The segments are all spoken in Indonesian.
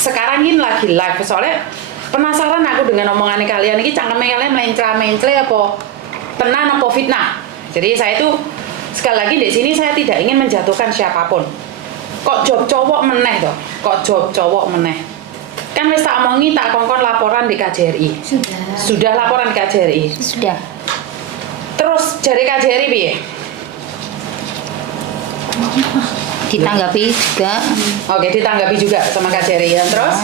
sekarang ini lagi live soalnya penasaran aku dengan omongannya kalian ini cangkeme kalian mencela-mencela apa tenan apa fitnah. Jadi saya itu sekali lagi di sini saya tidak ingin menjatuhkan siapapun. Kok job cowok meneh toh? Kok job cowok meneh? Kan wis tak omongi tak kongkon laporan di KJRI. Sudah laporan di KJRI. Sudah. Terus dari KJRI piye? Ditanggapi juga. Oke, ditanggapi juga sama KJRI ya. Terus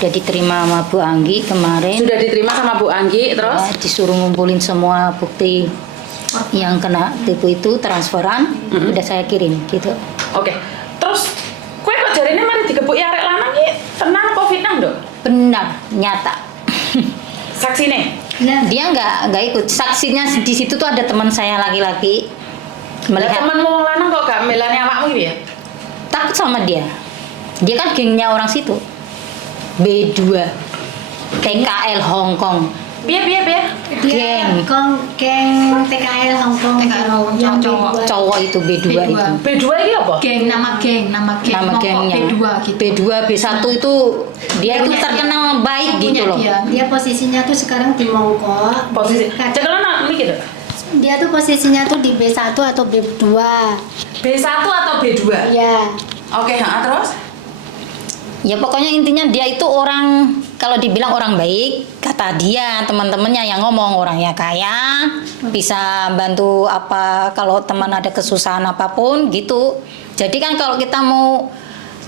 Sudah diterima sama Bu Anggi kemarin. sudah diterima sama Bu Anggi terus Ya, disuruh ngumpulin semua bukti yang kena tipu itu transferan, udah saya kirim gitu. Oke. Terus kue kok jarine mari digebuk ya arek lanang iki tenan apa fitnah, Nduk? Benar, nyata. Saksine. Dia nggak ikut. Saksinya di situ tuh ada teman saya laki-laki Lah melihat. temenmu wong lanang kok gak melani awakmu iki ya? Takut sama dia. Dia kan gengnya orang situ. B2 TKL Hong Kong. Piye? Geng. Geng TKL Hong Kong yang cowok. Cowok itu B2 itu. B2 iki apa? Nama Nama gengnya. B2 gitu. B2 B1 itu dia itu Punya terkenal baik gitu loh. dia posisinya tuh sekarang di Mongkok. Posisi. Cekelan nak mikir. Dia tuh posisinya tuh di B1 atau B2. B1 atau B2? Ya. Oke, terus? Ya pokoknya intinya dia itu orang, kalau dibilang orang baik, kata dia teman-temannya yang ngomong orangnya kaya, bisa bantu apa kalau teman ada kesusahan apapun gitu. Jadi kan kalau kita mau,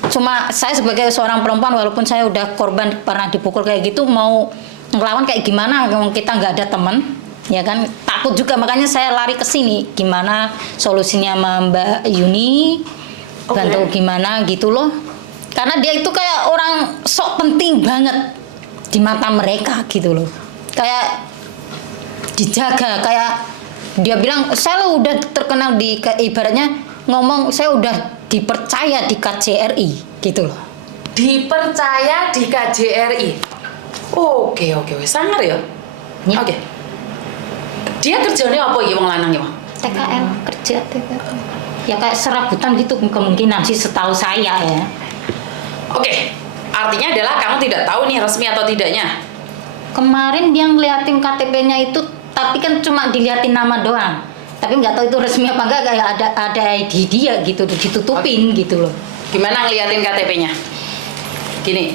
cuma saya sebagai seorang perempuan walaupun saya udah korban pernah dipukul kayak gitu, mau ngelawan kayak gimana kalau kita nggak ada teman, ya kan takut juga, makanya saya lari ke sini. Gimana solusinya sama Mbak Yuni, bantu gimana gitu loh. Karena dia itu kayak orang sok penting banget di mata mereka gitu loh. Kayak dijaga, kayak dia bilang saya lo udah terkenal di, ibaratnya ngomong saya udah dipercaya di KJRI gitu loh. Dipercaya di KJRI. Oke, sangar ya. Ya. Oke. Dia kerjanya apa iki wong lanang ya? TKL kerja TKL. Ya kayak serabutan gitu kemungkinan sih setahu saya ya. Oke. Artinya adalah kamu tidak tahu nih resmi atau tidaknya. Kemarin dia ngeliatin KTP-nya itu, tapi kan cuma diliatin nama doang. Tapi nggak tahu itu resmi apa enggak, kayak ada ID dia gitu, ditutupin gitu loh. Gimana ngeliatin KTP-nya? Gini.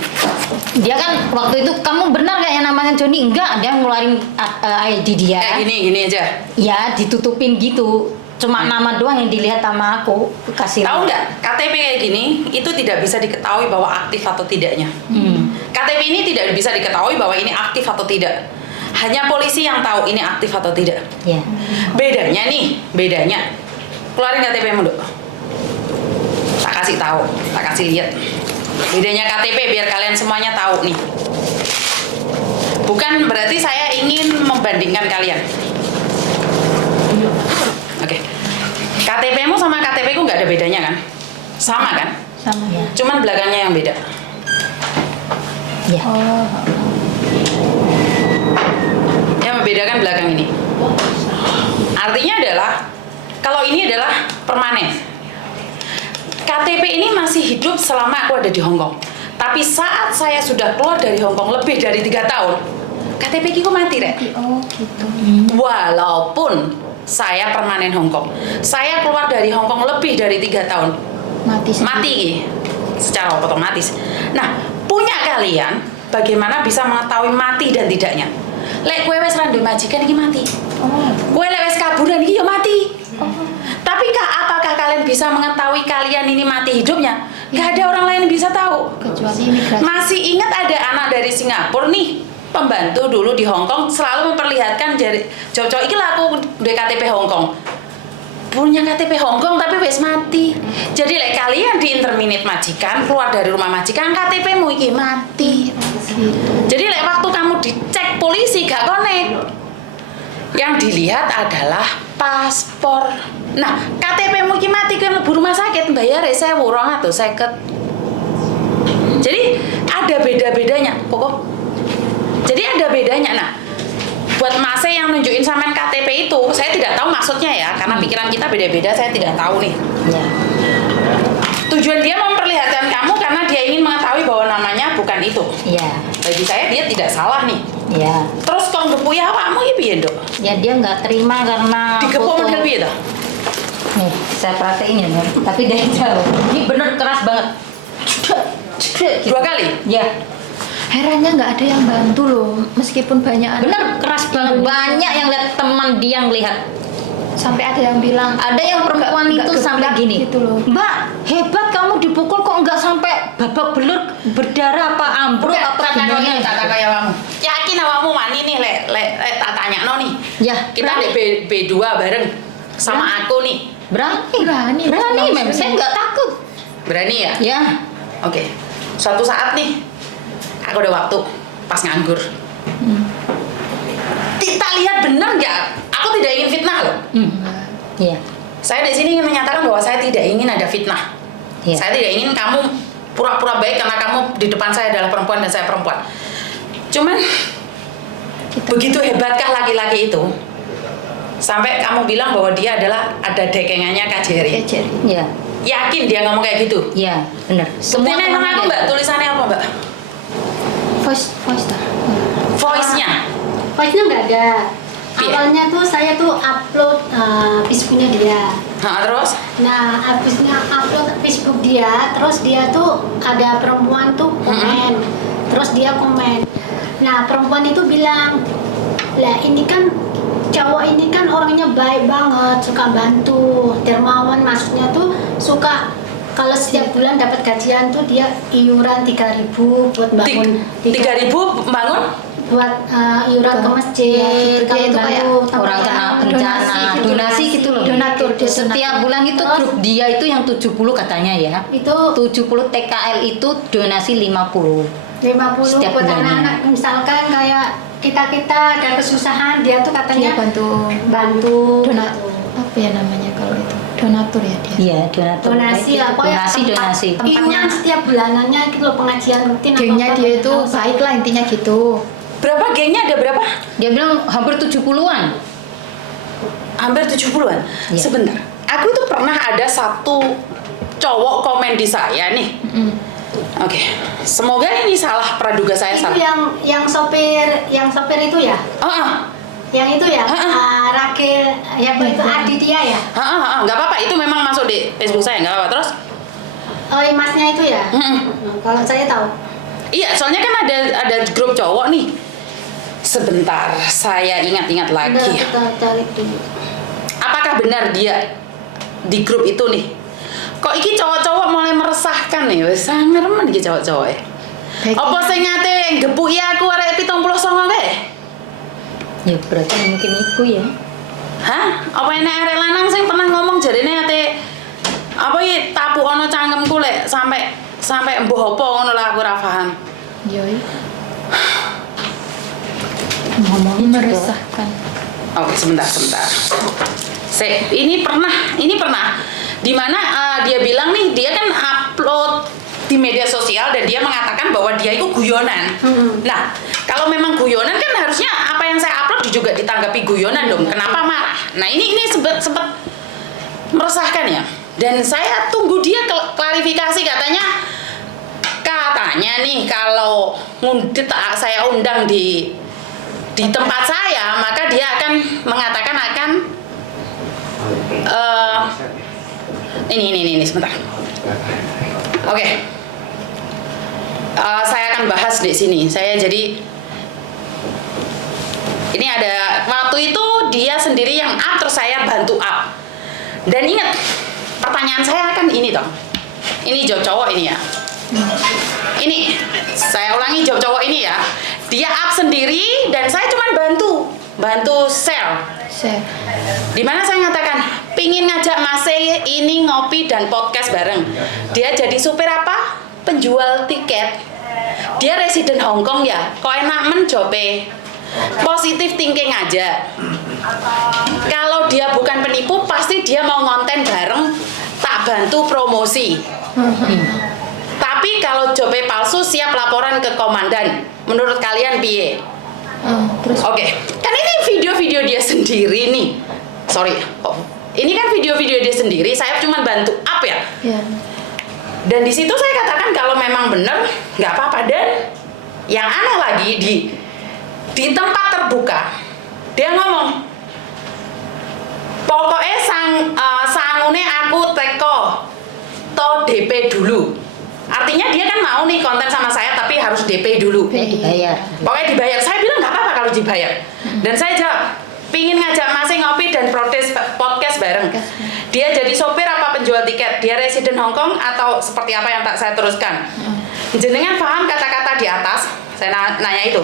Dia kan waktu itu, kamu benar gak yang namanya Joni? Enggak, dia ngeluarin ID dia. Kayak gini aja. Ya ditutupin gitu. Cuma nama doang yang dilihat sama aku, kasih. Tahu nggak, KTP kayak gini itu tidak bisa diketahui bahwa aktif atau tidaknya. KTP ini tidak bisa diketahui bahwa ini aktif atau tidak. Hanya polisi yang tahu ini aktif atau tidak. Ya. Bedanya. Keluarin KTP-mu, Dok. Tak kasih tahu, tak kasih lihat. Bedanya KTP biar kalian semuanya tahu nih. Bukan berarti saya ingin membandingkan kalian. Oke. KTP-mu sama KTP-ku nggak ada bedanya kan? Sama kan? Sama ya. Cuman belakangnya yang beda. Ya. Yang membedakan belakang ini. Artinya adalah kalau ini adalah permanen. KTP ini masih hidup selama aku ada di Hong Kong. Tapi saat saya sudah keluar dari Hong Kong lebih dari 3 tahun, KTP ku mati, Rek. Oh gitu. Walaupun saya permanen Hong Kong. Saya keluar dari Hong Kong lebih dari 3 tahun. Mati iki. Secara otomatis. Nah, punya kalian bagaimana bisa mengetahui mati dan tidaknya? Lek kowe wis ra duwe majikan iki mati. Kowe lek wis kaburan iki ya mati. Tapi apakah kalian bisa mengetahui kalian ini mati hidupnya? Gak ada orang lain yang bisa tahu. Kecuali imigrasi. Masih ingat ada anak dari Singapura nih, pembantu dulu di Hong Kong selalu memperlihatkan jari cowok-cowok iki lah aku duwe KTP Hong Kong. Punya KTP Hong Kong tapi wis mati. Jadi lek kalian di interminate majikan, keluar dari rumah majikan, KTP-mu iki mati. Jadi lek waktu kamu dicek polisi gak connect. Yang dilihat adalah paspor. Nah, KTP-mu iki mati kowe mlebu rumah sakit bayar 1.250. Jadi ada beda-bedanya, pokok. Jadi ada bedanya. Nah, buat Mase yang nunjukin sampean KTP itu, saya tidak tahu maksudnya ya, karena pikiran kita beda-beda, saya tidak tahu nih. Ya. Tujuan dia memperlihatkan kamu karena dia ingin mengetahui bahwa namanya Ya. Bagi saya dia tidak salah nih. Ya. Terus kok ngepuy awakmu iki piye, Dok? Ya dia nggak terima karena Digepuk foto. model piye ta? Nih, saya perhatiin ya, Bang. Tapi dari jauh. Ini bener keras banget. Gitu. 2 kali? Ya, Herannya nggak ada yang bantu loh, meskipun banyak anak. bener keras banget. Banyak yang lihat teman dia ngelihat. Sampai ada yang bilang, Ada yang perempuan nggak itu sampai geblak gini. gitu loh. Mbak, hebat kamu dipukul kok nggak sampai babak belur berdarah apa ambruk apa gimana? tak kaya awakmu. Yakin awakmu wani nih lek tak tanyakno nih. Ya, Kita di B2 bareng sama aku nih. Berani, Mem. Saya nggak takut. Berani ya? Ya, Oke. Suatu saat nih aku ada waktu pas nganggur. Kita lihat benar nggak? Aku tidak ingin fitnah loh. Iya, Saya di sini ingin menyatakan bahwa saya tidak ingin ada fitnah. iya. Saya tidak ingin kamu pura-pura baik karena kamu di depan saya adalah perempuan dan saya perempuan. Cuman begitu hebatkah laki-laki itu sampai kamu bilang bahwa dia adalah ada dekengannya KJRI? Kejeri. Iya, Yakin dia ngomong kayak gitu? iya, benar. Semuanya emang aku mbak, tulisannya apa mbak? Voice dah. Voice-nya? Voice-nya nggak ada. Iya. Awalnya tuh saya tuh upload Facebooknya dia. Terus? Nah, habisnya upload Facebook dia, terus dia tuh ada perempuan tuh komen. Terus dia komen. Nah, perempuan itu bilang, "Lah, ini kan cowok ini kan orangnya baik banget, suka bantu, dermawan, maksudnya tuh suka kalau setiap bulan dapat gajian tuh dia iuran 3.000 buat bangun 3.000 bangun? buat iuran ke masjid, Ya, gitu. Dia itu kayak Orang kena bencana, donasi gitu loh. Donatur, dia Setiap bulan itu Terus, grup dia itu yang 70 katanya ya. itu 70 TKL itu donasi 50. 50 Setiap buat bulannya. anak-anak, misalkan kayak kita ada kesusahan, dia tuh Dia katanya bantu donatur. Apa ya namanya kalau itu? Donatur ya dia. Iya, donatur. donasi lah, pokoknya Donasi. iuran setiap bulanannya gitu loh, pengajian rutin apa Gengnya apa, dia itu nggak usah. baik lah intinya gitu. Berapa gengnya, ada berapa? Dia bilang hampir 70-an. Hampir 70-an. Iya. Sebentar. Aku itu pernah ada satu cowok komen di saya nih. Oke. Semoga ini salah, praduga saya Itu salah. yang sopir itu ya, yang itu ya, Rakil, ya itu adik dia ya, Nggak apa-apa, itu memang masuk di Facebook saya, nggak apa-apa. Terus? oh masnya itu ya. Kalau saya tahu. Iya, soalnya kan ada grup cowok nih. Sebentar, saya ingat-ingat Udah lagi. kita cari dulu. Apakah benar dia di grup itu nih? Kok iki cowok-cowok mulai meresahkan nih? Wes ngeremen iki cowok-cowok. Baik. Apa sing ngate gepuki aku arek 79 kae? Ya berarti mungkin itu ya. Hah? Apa enek arek lanang sing pernah ngomong jarene ate apa iki tapu ana cangkemku lek sampai mbuh apa ngono lah aku ora paham. Yoi. Ngomong Meresahkan. Oke, sebentar. Ini pernah. Dimana dia bilang nih, dia kan upload di media sosial dan dia mengatakan bahwa dia itu guyonan. Nah, kalau memang guyonan kan harusnya apa yang saya upload juga ditanggapi guyonan dong. Kenapa marah? Nah, ini sempat meresahkan ya. Dan saya tunggu dia klarifikasi, katanya nih kalau saya undang di tempat saya, maka dia akan mengatakan ini sebentar. Oke. Saya akan bahas di sini. Ini ada waktu itu dia sendiri yang up, terus saya bantu up. Dan ingat, pertanyaan saya kan ini toh. Ini jawab cowok ini ya. Ini saya ulangi, jawab cowok ini ya. Dia up sendiri dan saya cuma bantu share. Dimana saya ngatakan pingin ngajak Mas ini ngopi dan podcast bareng. Dia jadi supir apa? Penjual tiket. Dia residen Hong Kong ya. Kok enak men jope. Positif thinking aja. Kalau dia bukan penipu, pasti dia mau ngonten bareng, tak bantu promosi. Tapi kalau jope palsu, siap laporan ke komandan. Menurut kalian piye? Terus Oke, kan ini video-video dia sendiri nih. Sorry, ini kan video-video dia sendiri. Saya cuma bantu up ya. ya. Dan di situ saya katakan kalau memang benar, nggak apa-apa. Dan Yang aneh lagi di tempat terbuka dia ngomong, pokoknya sangune aku teko to DP dulu. Artinya dia kan mau nih konten sama saya tapi harus DP dulu. Dibayar. Pokoknya dibayar. Saya bilang nggak apa-apa kalau dibayar. Dan saya jawab, pingin ngajak Masih ngopi dan podcast bareng. Dia jadi sopir apa penjual tiket? Dia residen Hong Kong atau seperti apa yang tak saya teruskan? Jenengan paham kata-kata di atas? Saya nanya itu.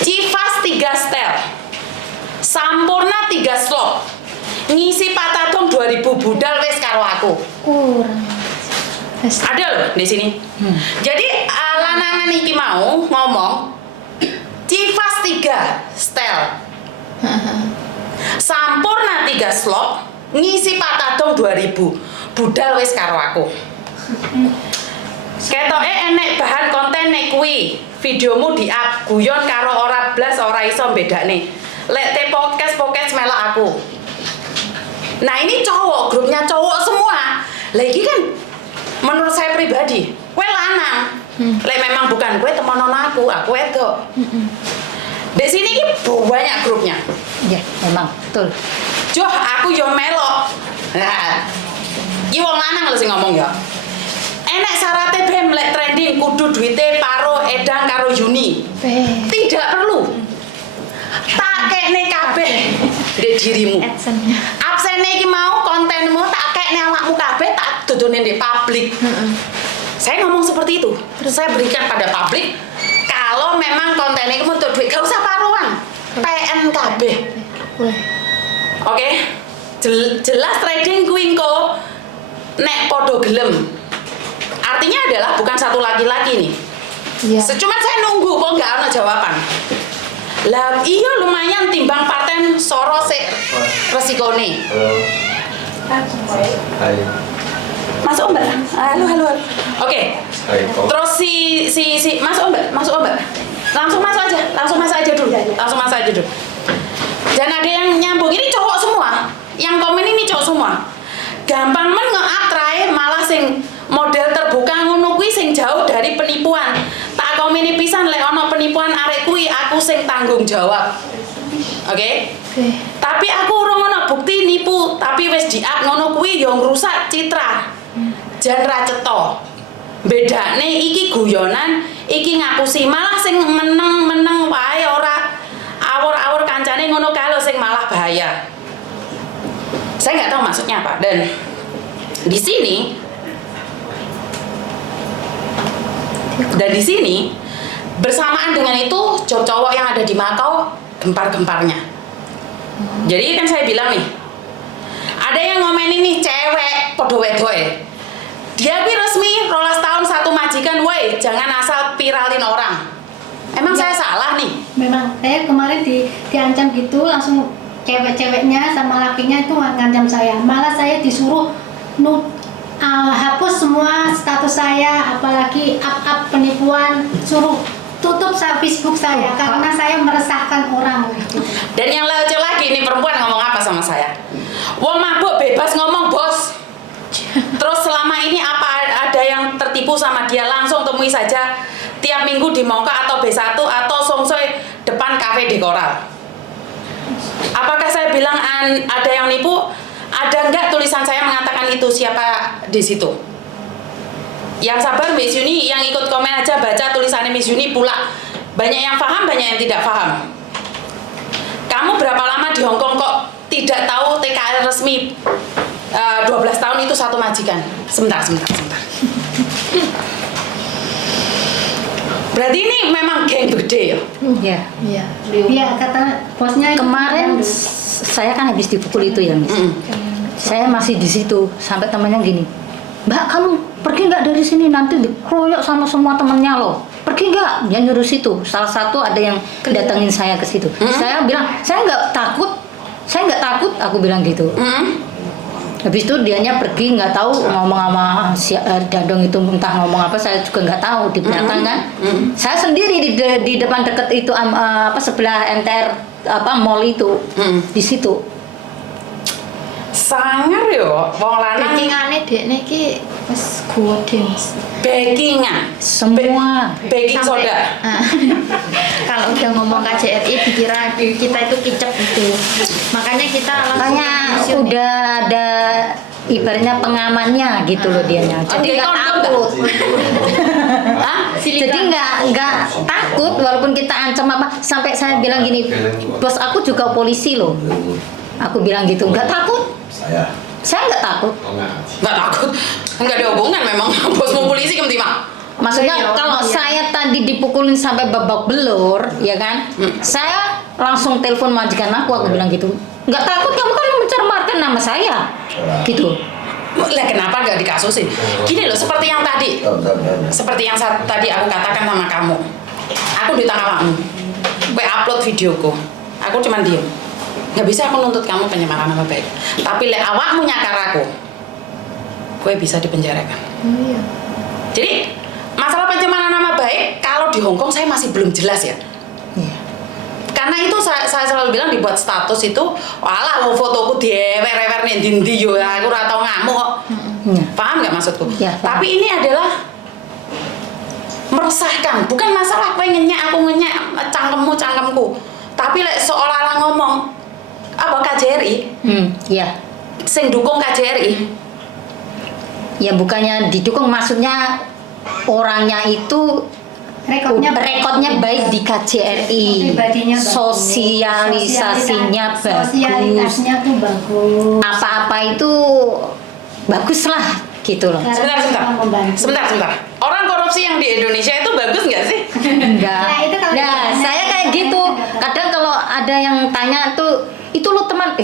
Cifas 3 stel, Sampurna 3 slot, ngisi patadong 2000 budal wes karo aku. Kurang. Ada loh di sini. Jadi lanangan iki mau ngomong Cifas 3 stel, Sampurna 3 slot, ngisi patadong 2000 budal wes karo aku. Ketoke enek bahan konten nek kuwi. Videomu di-up guyon karo ora blas ora iso bedane. Lek te podcast melok aku. Nah, ini cowok, grupnya cowok semua. Lah iki kan menurut saya pribadi, kowe lanang. Lek memang bukan kowe temenan aku wedok. Di sini ki banyak grupnya. Ya, memang betul. Joh, aku yo melok. Nah, iki wong lanang lho sing ngomong ya. Enek syaratnya bem lek trending kudu duite paro edang karo Yuni. Tidak perlu. Tak kekne kabeh ndek dirimu. Absene iki mau kontenmu tak kekne awakmu kabeh tak dodone ndek publik. Saya ngomong seperti itu. Terus saya berikan pada publik kalau memang konten ini untuk duit gak usah paruan. PN kabeh. Oke. Jelas trading kuwi engko nek podo gelem. Artinya adalah bukan satu laki-laki nih. Iya. Cuma saya nunggu kok nggak ada jawaban. Lah iya lumayan timbang parten soro sik resikone. Hai. Masuk Mbak. Halo. Oke. Hai. Terus si masuk Mbak. Langsung masuk aja dulu. Dan ada yang nyambung ini cowok semua. Yang komen ini cowok semua. Gampang men nge-up trae malah sing model terbuka ngono kuwi sing jauh dari penipuan. Tak komeni pisan lek ana penipuan arek kuwi aku sing tanggung jawab. Oke? Tapi aku urung ana bukti nipu, tapi wis di-up ngono kuwi yo ngrusak citra. Jan ra cetha. Bedane iki guyonan, iki ngapusi malah sing meneng wae ora awur-awur kancane ngono kae lho sing malah bahaya. Saya nggak tahu maksudnya apa. Dan di sini bersamaan dengan itu cowok yang ada di Makau gempar-gemparnya. Jadi kan saya bilang nih, ada yang ngomenin nih cewek podo wedoke. Dia ki resmi 12 tahun satu majikan, woi jangan asal viralin orang. Emang saya salah nih? Memang saya kemarin diancam gitu, langsung cewek-ceweknya sama lakinya itu ngancam saya. Malah saya disuruh hapus semua status saya, apalagi up penipuan, suruh tutup Facebook saya karena saya meresahkan orang. Dan yang lucu lagi ini perempuan ngomong apa sama saya? Wong mabuk bebas ngomong bos. Terus selama ini apa ada yang tertipu sama dia, langsung temui saja tiap minggu di Mongka atau B1 atau Songsoe depan kafe di Koral. Apakah saya bilang ada yang nipu? Ada enggak tulisan saya mengatakan itu? Siapa di situ? Yang sabar Miss Yuni, yang ikut komen aja baca tulisannya Miss Yuni pula. Banyak yang paham, banyak yang tidak paham. Kamu berapa lama di Hong Kong kok tidak tahu TKL resmi 12 tahun itu satu majikan? Sebentar. Berarti ini memang geng gede ya? Iya, kata bosnya itu Kemarin saya kan habis dipukul itu ya, Miss. Saya masih di situ sampai temannya gini, Mbak kamu pergi nggak dari sini nanti dikeroyok sama semua temennya loh. Pergi nggak? Dia nyuruh situ. Salah satu ada yang datengin saya ke situ. Saya bilang saya nggak takut. Aku bilang gitu. Habis itu dianya pergi nggak tahu ngomong sama si Dadong itu entah ngomong apa saya juga nggak tahu di belakang kan. Saya sendiri di depan deket itu sebelah NTR mall itu di situ. Sangar yo, wong lanang Backingane dekne iki wis gede Mas. backingan, Semua. baking Sampai- soda. Ah. Kalau udah ngomong KJRI dikira kita itu kicep gitu. Makanya kita langsung Makanya museum. udah ada ibaratnya pengamannya gitu loh dianya. Jadi Oke, nggak kondom takut. Hah? Jadi nggak takut walaupun kita ancam apa. Sampai saya bilang gini, bos aku juga polisi loh. Aku bilang gitu, nggak takut. Saya nggak takut. Nggak takut, nggak ada hubungan memang bos mau polisi kan Tima. Maksudnya Iya, kalau iya. saya tadi dipukulin sampai babak belur, ya kan? Saya langsung telepon majikan aku bilang gitu. Nggak takut, kamu kan mencermarkan nama saya. Gitu. Lah kenapa nggak dikasusin? Gini loh, seperti yang tadi, seperti yang tadi aku katakan sama kamu. Aku ditangkap kamu, gue upload videoku. Aku cuman diem. Nggak bisa aku nuntut kamu pencemaran nama baik. Tapi lek awakmu nyakar aku, gue bisa dipenjarakan. Iya. Jadi masalah pencemaran nama baik kalau di Hongkong saya masih belum jelas ya. Iya. Karena itu saya selalu bilang dibuat status itu, walah mau fotoku diewer-ewer nih dindi yo, aku ora tau ngamuk kok. Iya. Paham nggak maksudku? Ya, paham. Tapi ini adalah meresahkan, bukan masalah aku ngenyek, aku ngenyek cangkemku. Tapi lek seolah-olah ngomong apa KJRI, Ya. sing dukung KJRI, Ya bukannya didukung, maksudnya orangnya itu rekodnya baik di KJRI, Pribadinya bagus. sosialisasinya bagus, Sosialitasnya tuh bagus. apa-apa itu bagus lah gitu loh. Sebentar. Orang korupsi yang di Indonesia itu bagus nggak sih? Enggak. Nah, itu kalau Nah, ditanya, saya kayak itu gitu. ada. Kadang kalau ada yang tanya tuh, itu lo teman,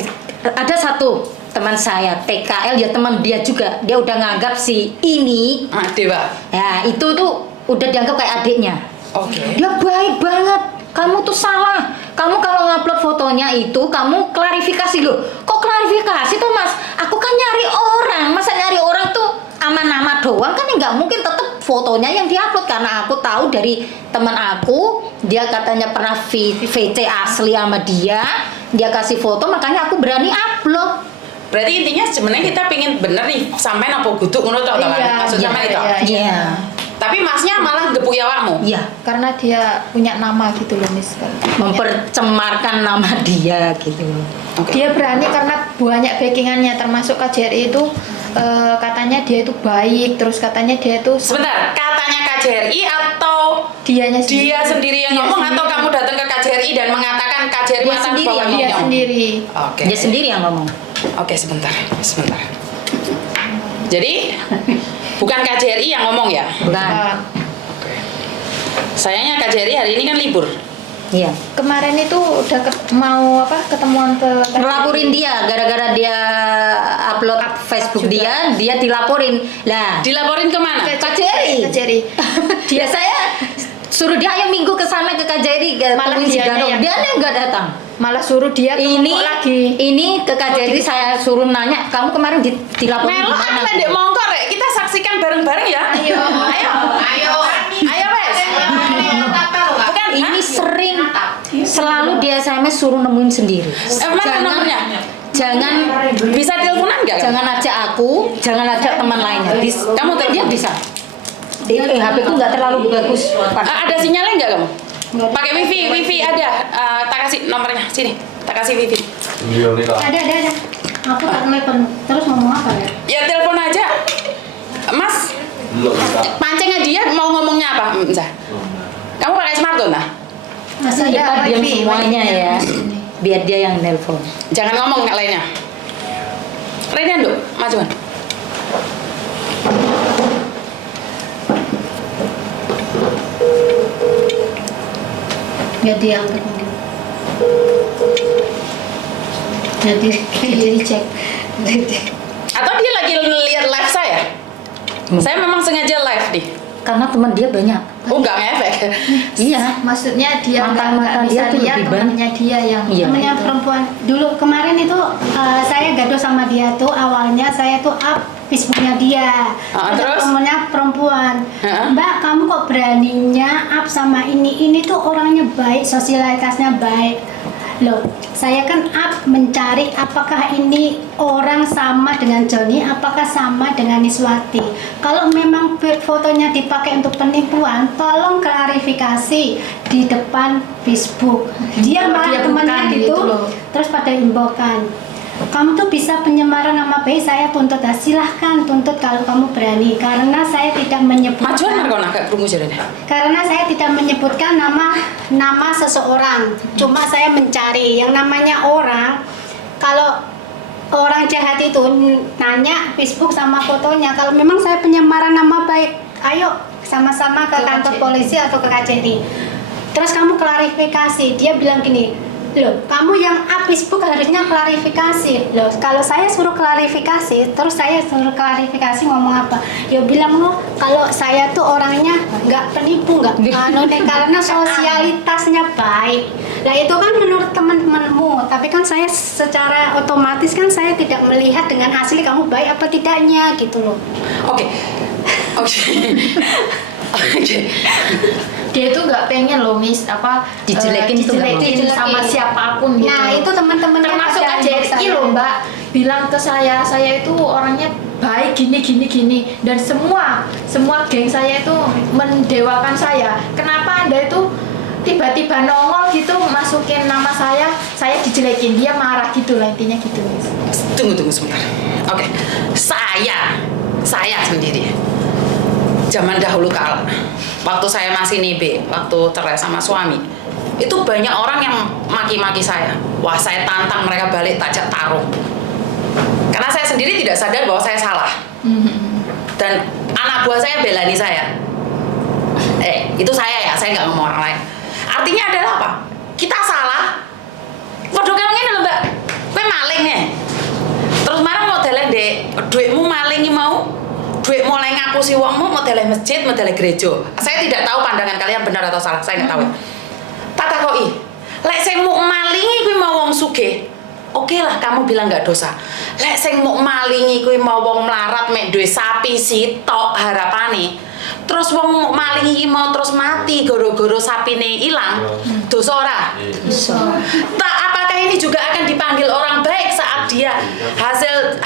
ada satu teman saya PKL, ya teman dia juga, dia udah nganggap si ini, Ah, Dewa. ya itu tuh udah dianggap kayak adiknya. Oke. Dia baik banget. Kamu tuh salah. Kamu kalau ngupload fotonya itu, kamu klarifikasi loh. Kok klarifikasi tuh Mas? Aku kan nyari orang. Masa nyari orang tuh aman-aman doang kan nggak mungkin, tetap fotonya yang diupload. Karena aku tahu dari teman aku, dia katanya pernah VC asli sama dia kasih foto, makanya aku berani upload. Berarti intinya sebenarnya kita pengen bener nih sampai nopo guduk ngono tok kan? Maksud sama itu. Iya. Tapi masnya malah gepuk awakmu. Iya. Karena dia punya nama gitu loh Miss. Mempercemarkan nama dia gitu. Oke. Dia berani karena banyak backingannya, termasuk KJRI itu katanya dia itu baik, terus katanya dia itu Sebentar, katanya KJRI atau dianya sendiri. dia sendiri yang Dia ngomong sendiri. atau kamu datang ke KJRI dan mengatakan KJRI Dia mantan sendiri bawah yang Dia nyong? sendiri. Oke. Dia sendiri yang ngomong. Oke, sebentar. Jadi bukan KJRI yang ngomong ya? Bukan. Nah, Sayangnya KJRI hari ini kan libur. Iya. kemarin itu udah mau ketemuan ke Ngelaporin dia gara-gara dia upload Facebook juga. dia dilaporin. Lah, Dilaporin kemana? KJRI. KJRI. Dia saya suruh dia ayo minggu ke sana ke KJRI Malah temuin si dianya Gano. yang- Dia nggak datang. Malah suruh dia Ini ngomong lagi. ini ke KJRI saya suruh nanya, kamu kemarin dilaporin di Melok mana? kan Dek Mongkor ya. Kita saksikan bareng-bareng ya. Ayo. Ayo wes. Bukan Ini hah? sering selalu dia SMS suruh nemuin sendiri. Mana nomornya? Jangan Bisa teleponan nggak? jangan ajak aku, jangan ajak teman lainnya. Kamu dia bisa. HP ku nggak terlalu bagus. Ada sinyalnya nggak kamu? Pakai wifi ada. Tak kasih nomornya sini. Tak kasih wifi. Ada. Aku tak telepon. Terus ngomong apa ya? Ya telepon aja. Mas, pancing aja dia mau ngomongnya apa? Zah. Kamu pakai smartphone nah? Masa Kita ya? diam wifi, semuanya wifi. ya. Biar dia yang nelpon. Jangan ngomong nggak lainnya. Lainnya dulu, majuan. Biar dia angkat dulu. Jadi cek. Atau dia lagi lihat live saya? Saya memang sengaja live nih. Karena teman dia banyak. Oh nggak ngefek. Iya. Maksudnya dia Mantan-mantan nggak bisa dia tuh lihat lebih banyak. temannya dia yang Iya. Temennya itu. perempuan. Dulu kemarin itu saya gaduh sama dia tuh awalnya saya tuh up Facebooknya dia. Terus? Temennya perempuan. Ha? Mbak, kamu kok beraninya up sama ini? Ini tuh orangnya baik, sosialitasnya baik. Loh, saya kan mencari apakah ini orang sama dengan Joni, apakah sama dengan Niswati. Kalau memang fotonya dipakai untuk penipuan, tolong klarifikasi di depan Facebook. Dia Kalau malah dia temannya bukan gitu, gitu loh. terus pada imbaukan. Kamu tuh bisa penyemaran nama baik, saya tuntut. Silahkan tuntut kalau kamu berani, karena saya tidak menyebutkan. Majuan kok agak krungu jarene. Karena saya tidak menyebutkan nama seseorang, cuma saya mencari yang namanya orang. Kalau orang jahat itu nanya Facebook sama fotonya, kalau memang saya penyemaran nama baik, ayo sama-sama ke kantor KJRI. polisi atau ke KJRI. Terus kamu klarifikasi. Dia bilang gini, loh, kamu yang Facebook harusnya klarifikasi. Loh, kalau saya suruh klarifikasi, terus saya suruh klarifikasi ngomong apa? Ya bilang lo, kalau saya tuh orangnya nggak penipu, nggak karena sosialitasnya baik. Nah itu kan menurut teman-temanmu, tapi kan saya secara otomatis kan saya tidak melihat dengan asli kamu baik apa tidaknya gitu loh. Oke. Dia itu nggak pengen loh Miss Dijelekin tuh nggak mau. dijelekin sama siapapun gitu. Nah itu teman-temannya termasuk pada KJRI saya. loh Mbak bilang ke saya itu orangnya baik gini dan semua geng saya itu mendewakan saya. Kenapa Anda itu tiba-tiba nongol gitu masukin nama saya dijelekin, dia marah gitu lah intinya gitu Miss. Tunggu sebentar. Oke. Saya sendiri. Zaman dahulu kala, waktu saya masih nebe, waktu cerai sama suami, itu banyak orang yang maki-maki saya. Wah, saya tantang mereka balik tajak tarung. Karena saya sendiri tidak sadar bahwa saya salah. Dan anak buah saya belani saya. Itu saya nggak ngomong orang lain. Artinya adalah apa? Kita salah. Waduh, kamu ini loh mbak, gue maling ya. Terus marah mau deleh dek, duitmu malingi mau? Duit mulai ngapusi uangmu, modelnya masjid, modelnya gereja. Saya tidak tahu pandangan kalian benar atau salah, saya nggak tahu. Tak takoi, lek sing mau malingi kuwi mau wong sugih. Oke lah, kamu bilang nggak dosa. Lek sing mau malingi kuwi mau wong melarat mek duwe sapi sitok harapane. Terus wong mau malingi mau terus mati goro-goro sapine ilang. Dosa ora? Tak, apakah ini juga akan dipanggil orang baik saat dia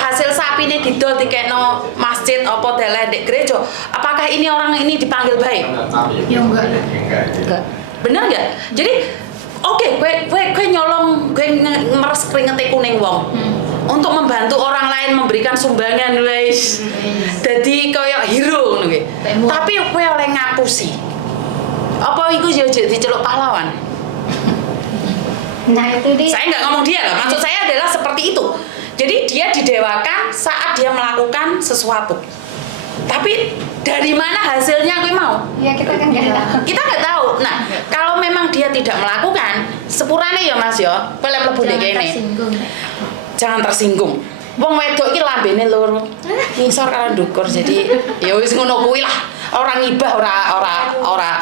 hasil sapine didol dikekno masjid apa deleh ndek gereja? Apakah ini orang ini dipanggil baik? Ya enggak. Bener nggak? Jadi oke, gue nyolong, gue meres keringetnya kuning wong untuk membantu orang lain memberikan sumbangan, guys. Jadi kayak hero, gue. Tapi gue oleh ngapusi. Apa itu jadi diceluk pahlawan? Nah itu dia. Saya nggak ngomong dia loh. Maksud saya adalah seperti itu. Jadi dia didewakan saat dia melakukan sesuatu. Tapi dari mana hasilnya gue mau? Ya kita kan nggak tahu. Kita nggak tahu. Nah, kalau memang dia tidak melakukan, sepurane ya Mas ya, pelem lebu dek kene. Jangan tersinggung. Wong wedok iki lambene loro. Ngisor karo ndukur. Jadi ya wis ngono kuwi lah. Ora ngibah,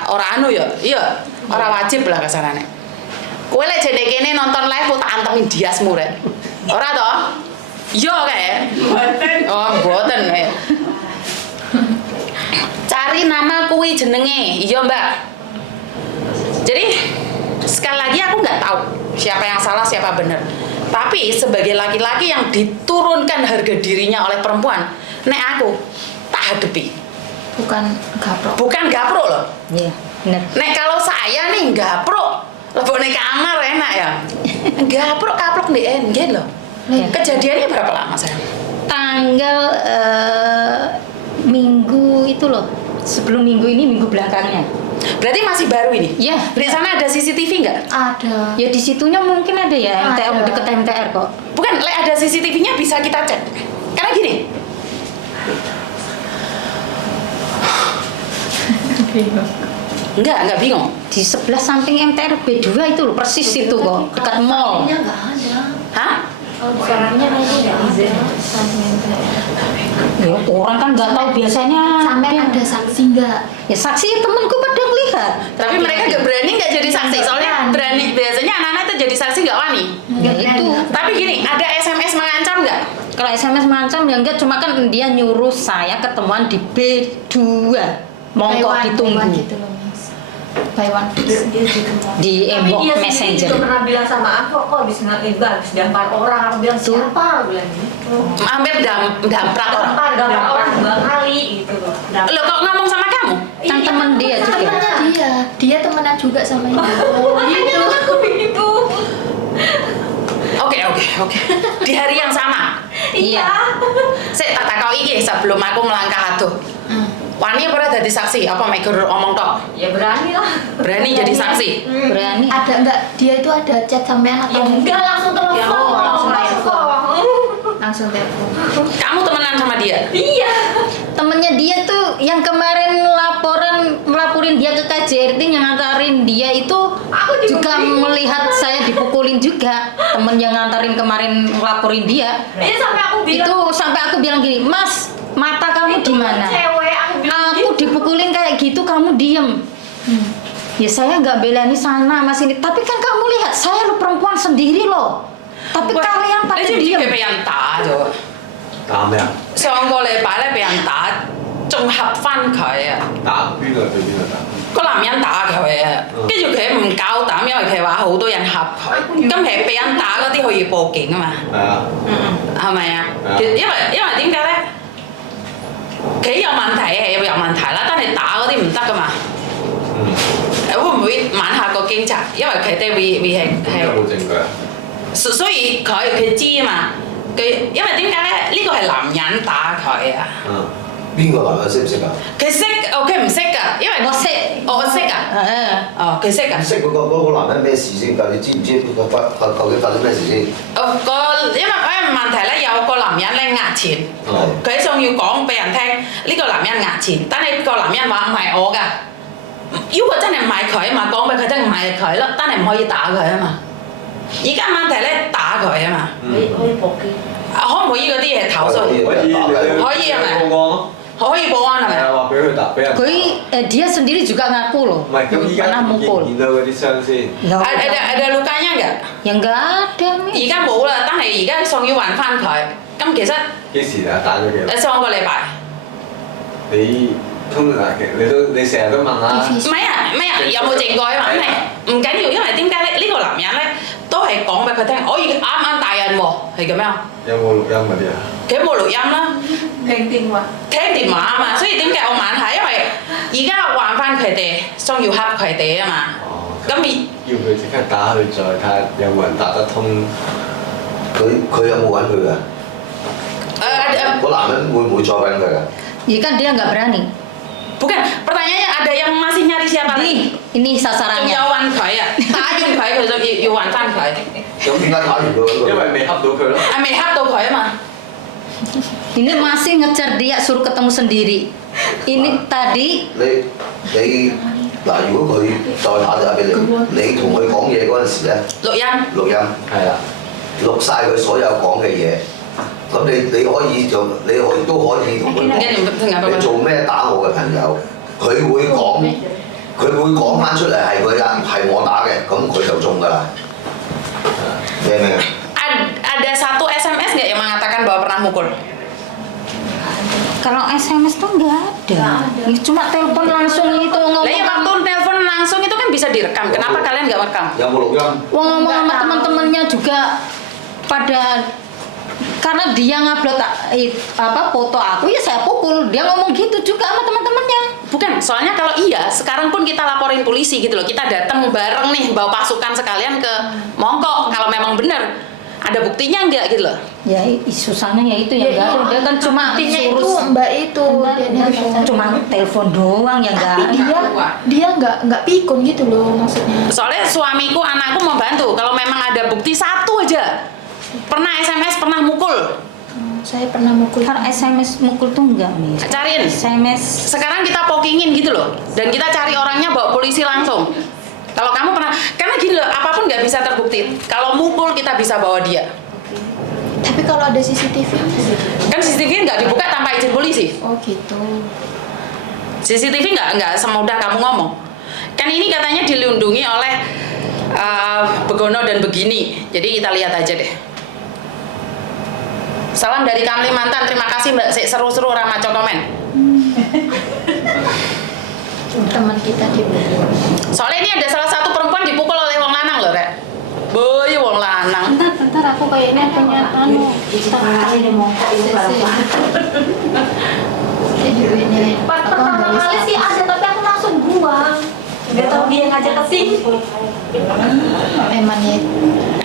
ora anu ya. Iya, ora wajib lah kasarane. Kowe lek jene kene nonton live tak antemin diasmu rek. Ora toh? Iya kae. Oh, mboten ya. Cari nama kuwi jenenge. Iya, Mbak. Jadi sekali lagi aku nggak tahu siapa yang salah, siapa benar. Tapi sebagai laki-laki yang diturunkan harga dirinya oleh perempuan, nek aku tak hadepi. Bukan gaprok loh. Iya, benar. Nek kalau saya nih gaprok, lebih kamar enak ya. Gaprok kaplok di NG loh. Iya. Kejadiannya berapa lama sayang? Tanggal minggu itu loh, sebelum minggu ini, minggu belakangnya. Berarti masih baru ini? Iya. Di sana ada CCTV nggak? Ada. Ya di situnya mungkin ada ya, MTR, Ada. deket MTR kok. Bukan, ada CCTV-nya bisa kita cek. Karena gini, enggak bingung. Di sebelah samping MTR B2 itu loh, persis itu kok, dekat mall. Nggak ada. Hah? Orangnya kayaknya nggak ada. Ya, orang kan nggak tahu biasanya. Sampai ada saksi nggak? Ya saksi temenku pada ngelihat. Tapi mereka nggak berani nggak jadi saksi. Soalnya berani, biasanya anak-anak itu jadi saksi nggak wani. Ya itu. Tapi gini, ada SMS mengancam nggak? Kalau SMS mengancam ya enggak, cuma kan dia nyuruh saya ketemuan di B2. Monggo Lewat ditunggu. gitu loh Mas. by one piece. Di Tapi inbox dia sendiri messenger. juga pernah bilang sama aku, kok habis habis dampar orang. Aku bilang siapa? Aku bilang gitu. Hampir damprak orang. Dampar orang 2 kali gitu loh. Lo kok ngomong sama kamu? Kan temen dia juga. Temennya dia temenan juga sama ibu. Gitu. Aku begitu. Oke. Di hari yang sama. Iya. Saya tak tahu iki sebelum aku melangkah aduh. Wani pernah jadi saksi apa Megur omong tok? Ya berani lah. Berani jadi saksi. Berani. Ada enggak dia itu ada chat sampean atau Ya enggak langsung telepon. Ya, langsung telepon. langsung telepon. Kamu temenan sama dia? Iya. Temennya dia tuh yang kemarin melaporin dia ke KJRT yang ngantarin dia itu juga melihat saya dipukulin juga. Temen yang ngantarin kemarin ngelaporin dia. Ini sampai aku bilang. Itu sampai aku bilang gini, "Mas, mata kamu di mana?" Cewek aku bilang Aku dipukulin kayak gitu, kamu diem. Ya saya nggak belani sana mas ini, tapi kan kamu lihat saya lu perempuan sendiri loh. Tapi kalian pada 你知唔知 diem. 佢俾人打咗？打咩啊？上個禮拜咧俾人打，仲合翻佢啊！打邊個對邊個打？個男人打佢啊，跟住佢唔夠膽，因為佢話好多人合佢，咁其實俾人打嗰啲可以報警啊嘛，係啊，係咪啊？係啊因為點解咧？佢有問題係有問題啦，但係打嗰啲唔得噶嘛。會唔會問下個警察？因為佢哋會係有冇證據啊？所以佢知啊嘛。佢因為點解咧？呢個係男人打佢啊。邊個男人識唔識啊？佢識，佢唔識㗎，因為我識，我識㗎。哦，佢識㗎。識嗰個男人咩事先㗎？你知唔知究竟發生咩事先？因為嗰個問題咧，有個男人咧呃錢，佢仲要講俾人聽呢個男人呃錢，但係個男人話唔係我㗎。如果真係唔係佢啊嘛，講俾佢聽唔係佢咯，但係唔可以打佢啊嘛。而家問題咧打佢啊嘛，可以報警。可唔可以嗰啲嘢投訴？可以係咪？報案咯。可以報案係咪？係啊，話俾佢打，俾人。 Dia sendiri juga ngaku loh. 唔係咁依家 pernah 見唔 mukul. 見到嗰啲傷先？ Ya, ada lukanya nggak？ ya nggak ada. 而家冇啦，但係而家仲要還翻佢。咁其實幾時啊？打咗幾耐？上個禮拜。你通常你成日都問啦。唔係啊，有冇證據啊嘛？唔緊要，因為點解咧？呢個男人咧都係講俾佢聽，我啱啱大人喎，係咁樣。有冇錄音嗰啲啊？佢冇錄音啦，聽電話。聽電話啊嘛，所以點解我問下？因為而家還翻佢哋，仲要恰佢哋啊嘛。咁要佢即刻打去再睇下有冇人打得通。佢有冇揾佢㗎？嗰男人會唔會再揾佢㗎？ Ya kan dia nggak berani. bukan pertanyaannya ada yang masih nyari siapa lagi? Ini 仲 sasarannya. 有揾佢啊，打完佢佢就要還翻佢，咁點解打完佢因為未恰到佢咯。未恰到佢啊嘛。 Ini masih ngejar dia suruh ketemu sendiri. Ini tadi 你嗱，如果佢再打電話俾你，你同佢講嘢嗰陣時咧，錄音。錄音係啦，錄晒佢所有講嘅嘢。咁你可以做，你都可以同佢講，你做咩打我嘅朋友？佢會講翻出嚟係佢㗎，係我打嘅，咁佢就中㗎啦。明唔明啊？ Ada satu SMS nggak yang mengatakan bahwa pernah mukul? kalau SMS tuh nggak ada. Ya, cuma telepon langsung itu ngomong. Lah ya waktu telepon langsung itu kan bisa direkam. Kenapa kalian nggak rekam? 有冇錄音？ ngomong sama teman-temannya juga pada karena dia ngupload foto aku ya saya pukul. Dia ngomong gitu juga sama teman-temannya. Bukan, soalnya kalau iya, sekarang pun kita laporin polisi gitu loh. Kita datang bareng nih, bawa pasukan sekalian ke Mongkok. Kalau memang benar, ada buktinya nggak gitu loh. Ya susahnya ya itu yang nggak ada. Dia kan cuma Buktinya itu suruh mbak itu cuma telepon doang yang nggak tapi ada. dia nggak pikun gitu loh maksudnya. Soalnya suamiku, anakku mau bantu. Kalau memang ada bukti satu aja, pernah SMS, pernah mukul. Saya pernah mukul. Kalau SMS mukul tuh enggak nih. Cariin. SMS Sekarang kita pokingin gitu loh, dan kita cari orangnya, bawa polisi langsung. Kalau kamu pernah, karena gini loh, apapun nggak bisa terbukti. Kalau mukul kita bisa bawa dia. Tapi kalau ada CCTV Kan CCTV nggak dibuka tanpa izin polisi. oh gitu. CCTV nggak semudah kamu ngomong. Kan ini katanya dilindungi oleh Begono dan Begini. Jadi kita lihat aja deh. Salam dari Kalimantan. Terima kasih Mbak. Seru-seru Rama komen. teman kita dipukul. Soalnya ini ada salah satu perempuan dipukul oleh wong lanang loh, Rek. Boy, wong lanang. Bentar aku kayaknya punya Ini mau ini Pertama kali sih ada, tapi aku langsung buang. Gak tahu dia ngajak ke sini.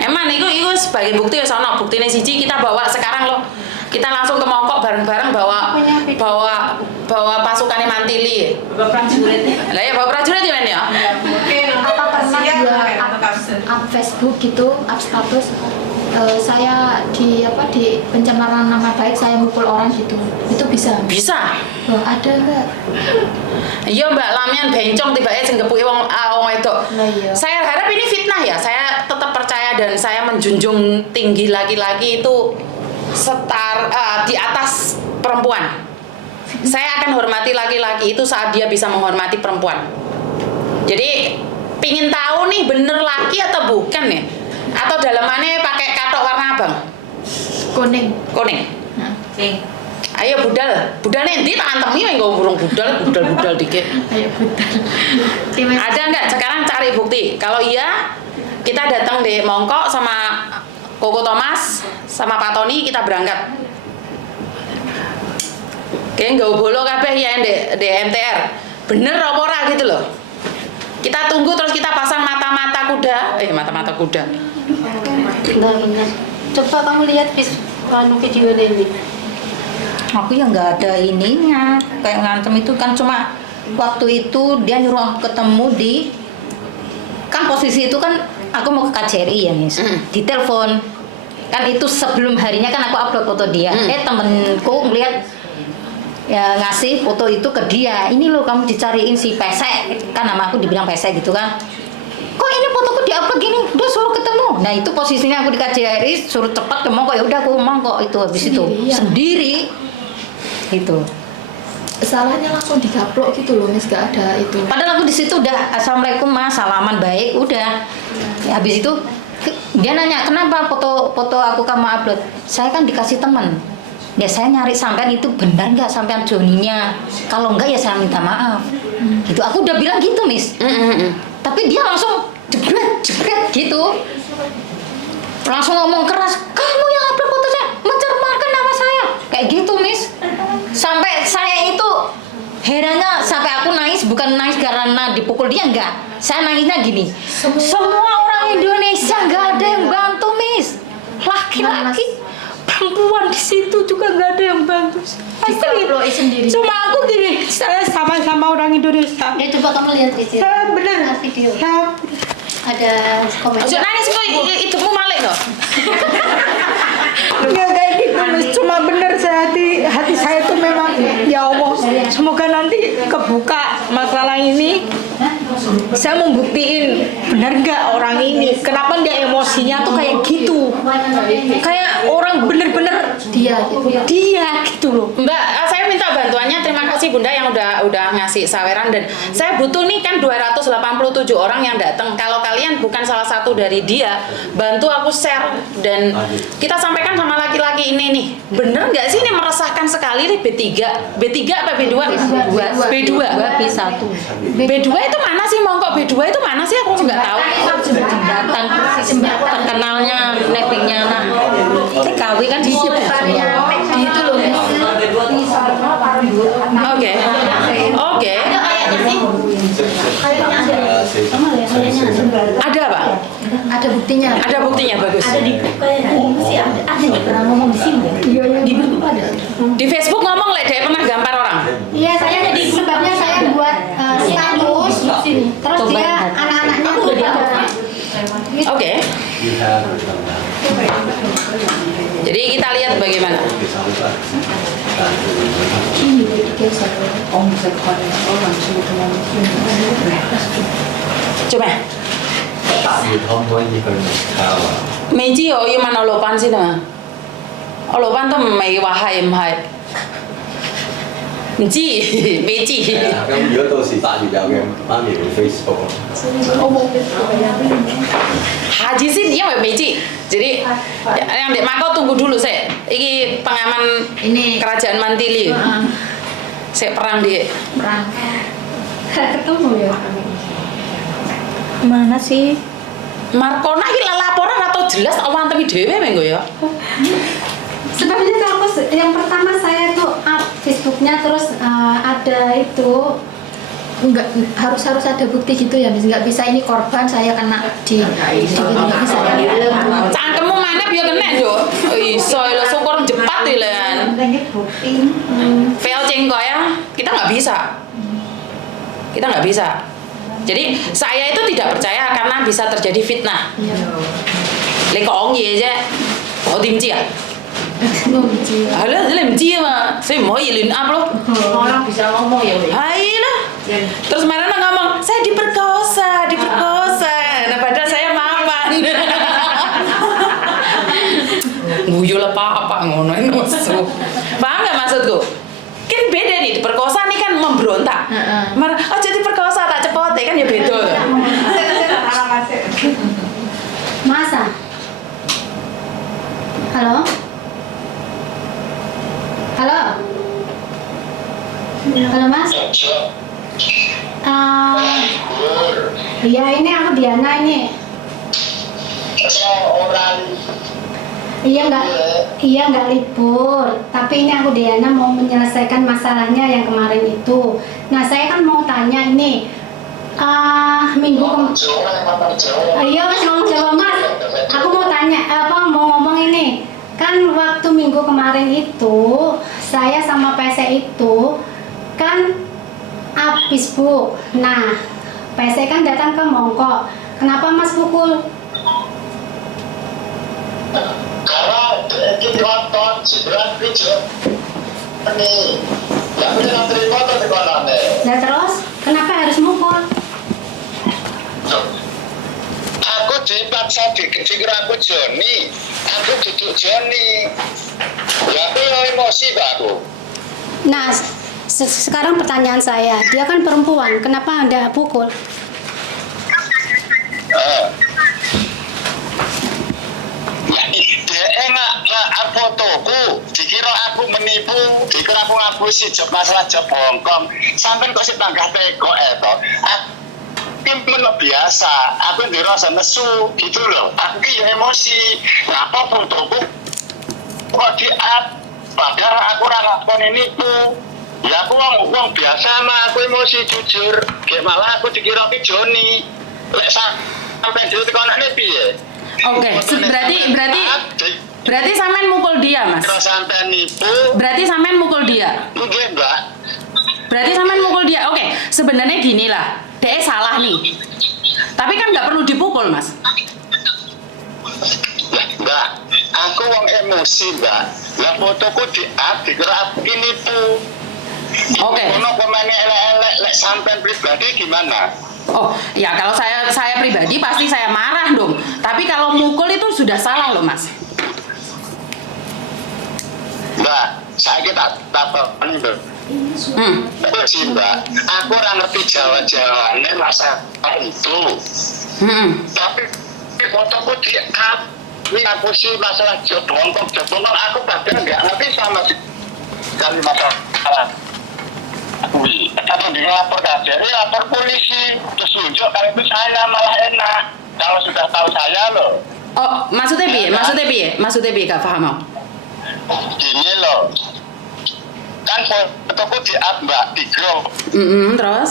Emang itu sebagai bukti ya sono, buktine siji kita bawa sekarang loh. Kita langsung ke Mongkok bareng-bareng bawa pasukannya Mantili. Bapak prajuritnya. Lah ya bawa prajurit ya men ya. Apa pernah up Facebook gitu, up status saya di pencemaran nama baik, saya mukul orang gitu, itu bisa? Bisa. Loh, ada nggak? Iya Mbak, lamian bencong tiba-tiba sing gepuki wong itu. Nah, iya. Saya harap ini fitnah ya. Saya tetap percaya dan saya menjunjung tinggi laki-laki itu di atas perempuan. Saya akan hormati laki-laki itu saat dia bisa menghormati perempuan. Jadi pingin tahu nih bener laki atau bukan ya? Atau dalamannya pakai katok warna abang? Kuning. Kuning. Nih. Ayo budal nanti tak antemi yang gak burung budal dikit. Ayo budal. Ada nggak? Sekarang cari bukti. Kalau iya, kita datang di Mongkok sama Koko Thomas sama Pak Tony, kita berangkat. Kayak nggak bolo kabeh ya di MTR. Bener apa ora gitu loh. Kita tunggu terus kita pasang mata-mata kuda. Mata-mata kuda. Benar. Coba kamu lihat video ini. Aku yang nggak ada ininya, kayak ngancem itu kan cuma waktu itu dia nyuruh aku ketemu kan posisi itu kan aku mau ke KJRI ya Miss, di telepon kan itu sebelum harinya kan aku upload foto dia, temenku ngeliat ya ngasih foto itu ke dia, ini loh kamu dicariin si Pesek, kan nama aku dibilang Pesek gitu kan. Kok ini fotoku di-upload gini, udah suruh ketemu. Nah itu posisinya aku di KJRI, suruh cepat ke Mongkok, ya udah aku Mongkok itu habis itu sendiri gitu. Salahnya langsung digaplok gitu loh Miss, gak ada itu. Padahal aku di situ udah assalamualaikum Mas, salaman baik, udah. Ya, habis itu dia nanya kenapa foto aku kamu upload. Saya kan dikasih teman. Ya saya nyari sampean itu benar nggak sampean Joninya. Kalau enggak ya saya minta maaf. Gitu. Aku udah bilang gitu Miss. Tapi dia langsung jebret gitu. Langsung ngomong keras, kamu yang upload foto saya, mencemarkan nama saya. Kayak gitu Miss. Sampai saya itu herannya, sampai aku nangis, bukan nangis karena dipukul dia, enggak. Saya nangisnya gini, semua orang Indonesia nggak ada yang bantu Miss. Laki-laki, perempuan di situ juga nggak ada yang bantu. Asli. Cuma aku gini, saya sama-sama orang Indonesia. Ya coba kamu lihat di sini. Bener. Video. Ada komen. Ojo nangis kok hidupmu malik loh. Nggak kayak gitu Miss, cuma bener hati saya tuh memang ya Allah, semoga nanti kebuka masalah ini. Saya mau buktiin benar nggak orang ini, kenapa dia emosinya tuh kayak gitu, kayak orang bener-bener dia gitu loh. Mbak, saya minta bantuannya. Terima kasih Bunda yang udah ngasih saweran, dan saya butuh nih kan 287 orang yang datang. Kalau kalian bukan salah satu dari dia, bantu aku share dan kita sampaikan sama laki-laki ini nih. Bener nggak sih ini meresahkan sekali nih B3 apa B2? B2. B2 itu mana sih Mongkok? B2 itu mana sih? Aku nggak tahu. Jembatan terkenalnya nettingnya TKW kan di situ Itu loh Miss. Oke. Ada apa? Ada buktinya. Ada buktinya, bagus. Ada di pernah ngomong di sini. Di grup ada. Di Facebook ngomong dia pernah gampar orang. Iya, saya jadi sebabnya saya buat status. Terus dia anak-anaknya udah diangkat. Oke. Jadi kita lihat bagaimana. Coba. 8月可唔可以去明卡啊？未知我要問我老闆先啊。我老闆都未話係唔係，唔知未知。咁如果到時8月有嘅，媽咪會 Facebook 咯。Haji sih,因為未知. Jadi yang di Mako tunggu dulu saya. Ini pengaman Ini kerajaan Mantili. Saya perang di. ketemu ya. Mana sih? Markona iki laporan atau jelas awantemi dhewe mengko ya. Sebabnya kalau yang pertama saya tuh up Facebooknya terus ada itu Enggak, harus ada bukti gitu ya, Miss. Nggak bisa ini korban saya kena di nggak bisa ya. Cangkemmu manep ya kena yo. Iso lho syukur jepat dilen. VOC kok ya, kita nggak bisa. Kita nggak bisa. Jadi saya itu tidak percaya karena bisa terjadi fitnah. Lek kok ye je. Oh tim chi à? Alah, làm chi mà, saya mau ilin up loh. Orang bisa ngomong ya, Wi. Hai lah. Terus Marana ngomong, saya diperkosa. Nah padahal saya mapan. Guyu lah apa ngono musuh. Paham nggak maksudku? Kan beda nih, diperkosa nih kan memberontak. Marah, oh jadi perkosa tak cepot kan ya beda. masa. Halo? Halo? Halo Mas? Iya ini aku Diana ini. Iya nggak libur. Tapi ini aku Diana mau menyelesaikan masalahnya yang kemarin itu. Nah saya kan mau tanya ini. Minggu iya masih ngomong Jawa Mas. Aku mau tanya mau ngomong ini. Kan waktu minggu kemarin itu saya sama PC itu kan habis Bu. Nah PC kan datang ke Mongkok. Kenapa Mas pukul? Karena itu nonton sebelah video ini nggak bisa terima tapi kononnya. Nah terus kenapa harus mukul? Aku dipaksa dikira aku Joni, aku duduk Joni. Ya aku emosi Pak aku. Nah sekarang pertanyaan saya, dia kan perempuan, kenapa Anda pukul? Dia nggak fotoku, dikira aku menipu, dikira aku ngapusi job masalah job Hongkong. Sampai kok si tanggah teko itu. Aku biasa, aku dirasa nesu gitu loh. Aku ya emosi, ngapa fotoku kok di-up, padahal aku ngelakuin ini tuh. Ya aku uang biasa mah, aku emosi jujur. Kayak malah aku dikira aku Joni. Lek sampai di tekan ini piye? Oke, berarti sampean mukul dia, Mas. Kalau sampai nipu, Berarti sampean mukul dia. mungkin Mbak. Berarti sampean mukul dia. Oke, sebenarnya gini lah. Dia salah nih. Tapi kan nggak perlu dipukul, Mas. Mbak, aku uang emosi, Mbak. Lah fotoku di-up, dikira aku nipu. Oke. Kono komennya elek-elek, lek sampean pribadi gimana? Oh, ya kalau saya pribadi pasti saya marah dong. Tapi kalau mukul itu sudah salah loh, Mas. Mbak, saya kita tapan itu. Sih Mbak, aku orang ngerti Jawa-Jawanya masalah itu. Tapi fotoku di-up. Ini aku sih masalah job Hongkong, aku bahkan nggak ngerti sama sekali masalah. Atau di lapor KJRI, lapor polisi, terus tunjuk kalau itu saya malah enak. Kalau sudah tahu saya loh. Oh, maksudnya piye? Maksudnya piye gak paham? Gini loh. Kan fotoku di-up Mbak, di grup. Terus?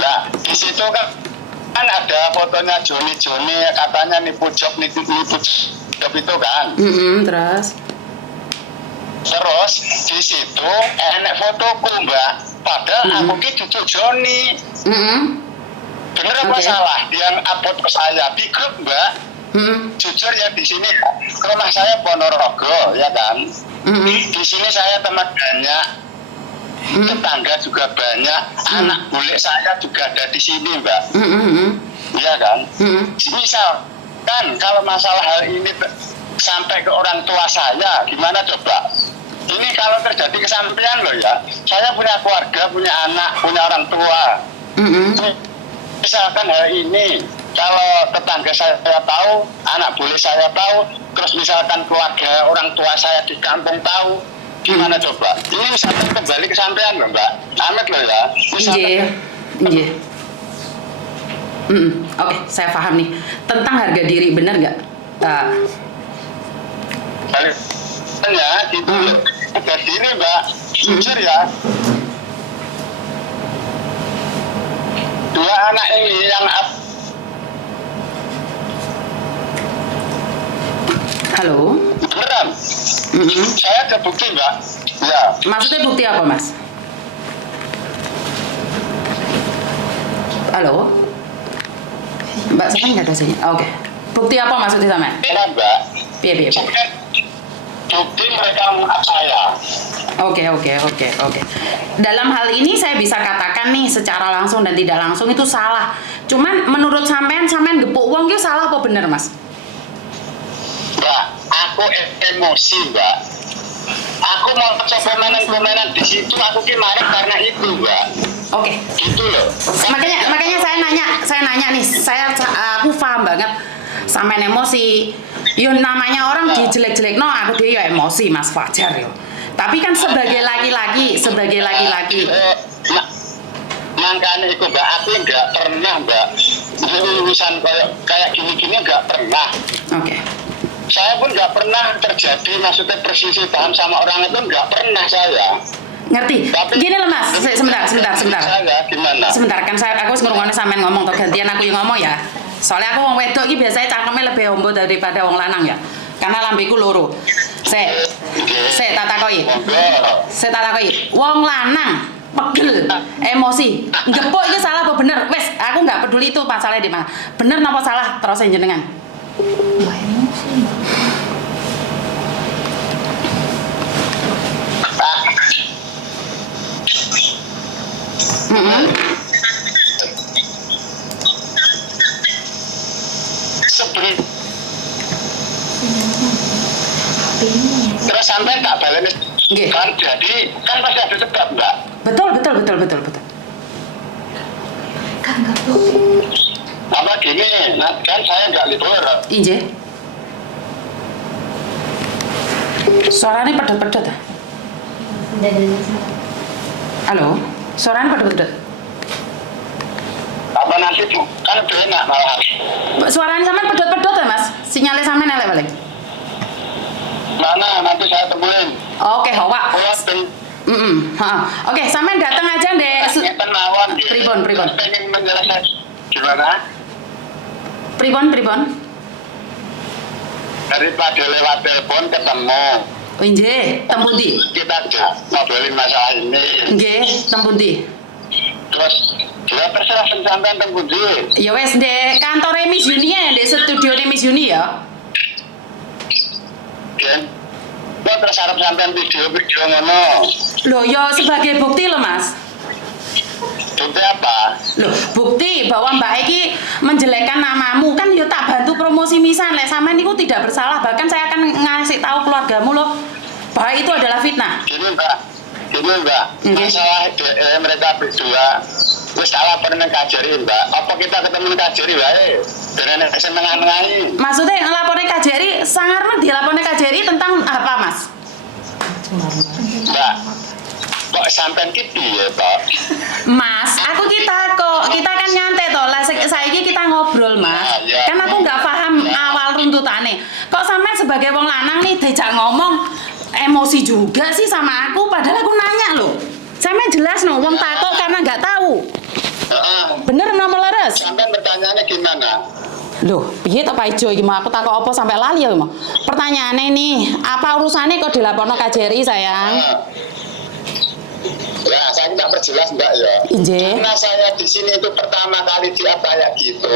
Lah, di situ kan ada fotonya Joni katanya nipu job itu kan. Terus? Terus di situ enek fotoku Mbak, padahal aku ki duduk Joni. Bener apa salah? Dia upload ke saya di grup Mbak. Jujur ya di sini rumah saya Ponorogo ya kan. Di sini saya teman banyak, tetangga juga banyak, anak bule saya juga ada di sini Mbak. Iya kan. Misal kan kalau masalah hal ini sampai ke orang tua saya, gimana coba? Ini kalau terjadi kesampaian loh ya, saya punya keluarga, punya anak, punya orang tua. Misalkan hal ini, kalau tetangga saya tahu, anak bule saya tahu, terus misalkan keluarga orang tua saya di kampung tahu, Gimana coba? Ini sampai kembali ke sampean loh Mbak. Amit loh ya. Iya. Oke, saya paham nih. Tentang harga diri, benar nggak? Ya, itu harga diri Mbak. Jujur ya. Dua anak ini yang Halo? beneran. Saya ada bukti Mbak. Ya. Maksudnya bukti apa, Mas? Halo? Mbak, saya nggak ada sini. Oke. Bukti apa maksudnya sama? Beneran Mbak. Iya. Bukti mereka mengangkat saya. Oke. Dalam hal ini saya bisa katakan nih secara langsung dan tidak langsung itu salah. Cuman menurut sampean gepuk uang itu salah apa bener, Mas? Mbak, aku emosi Mbak. Aku mau komenan di situ, aku marah karena itu Mbak. Oke. Gitu loh. Makanya saya nanya nih, aku paham banget sampean emosi. Yo namanya orang dijelek-jelek, no aku dia ya emosi Mas, wajar yo. Tapi kan sebagai laki-laki, makanya itu Mbak, aku nggak pernah Mbak urusan kayak gini-gini nggak pernah. Oke. Saya pun nggak pernah terjadi maksudnya persisi paham sama orang itu nggak pernah saya. Ngerti? Gini loh Mas, sebentar. Saya gimana? Sebentar kan aku harus ngurungin sampean ngomong, atau gantian aku yang ngomong ya. Soalnya aku wong wedok iki biasanya cangkeme lebih ombo daripada wong lanang ya. Karena lambeku loro. Saya tak takoki. Wong lanang pegel, emosi, gepuk iki salah apa bener? Wes, aku nggak peduli itu masalahnya di mana. Bener napa salah terus jenengan. Terus sampai tak balik kan jadi kan pasti ada sebab Mbak. Betul. Apa gini, kan saya nggak libur. Inje. Suaranya pedot-pedot. Halo, suaranya pedot-pedot. Apa nanti kan udah enak malah. Suaranya sampean pedot-pedot ya Mas? Sinyalnya sampean elek balik. Mana nanti saya temuin. Oke, Hawa. Oke, sampean datang aja deh. Pribon. Pengen menjelaskan gimana? Pribon. Daripada lewat telepon ketemu. Inje, tempundi. Kita ngobrolin masalah ini. Nggih, tempundi. Terus dia terserah sampean tempundi. Ya wes deh, kantor Miss Yuni ya, deh studio Miss Yuni ya. Lo terus harap sampean video ngono. Loh, ya sebagai bukti loh Mas. Bukti apa? Loh, bukti bahwa Mbak Eki menjelekkan namamu kan ya tak bantu promosi misan. Lek sampean niku tidak bersalah, bahkan saya akan ngasih tahu keluargamu loh bahwa itu adalah fitnah. Gini Mbak, masalah mereka berdua wis salah pernah kajari Mbak. Apa kita ketemu kajari wae? Dengan seneng-senengi. Maksudnya ngelaporin KJRI, sangarnya dilaporin KJRI tentang apa Mas? Mbak, kok sampean ki piye, Pak? Mas, kita kan nyantai toh. Lah saiki kita ngobrol, Mas. Kan aku nggak paham awal runtutane. Kok sampean sebagai wong lanang nih diajak ngomong emosi juga sih sama aku, padahal aku nanya loh. Sampean jelas no, wong takut karena nggak tahu. Bener nomor leres? Sampean pertanyaannya gimana? Loh, piye to Pak Ijo iki mah aku takok apa sampai lali ya mah. Pertanyaannya nih, apa urusannya kok dilaporno KJRI sayang? Ya, saya tidak perjelas Mbak ya. Inje. Karena saya di sini itu pertama kali dia kayak gitu,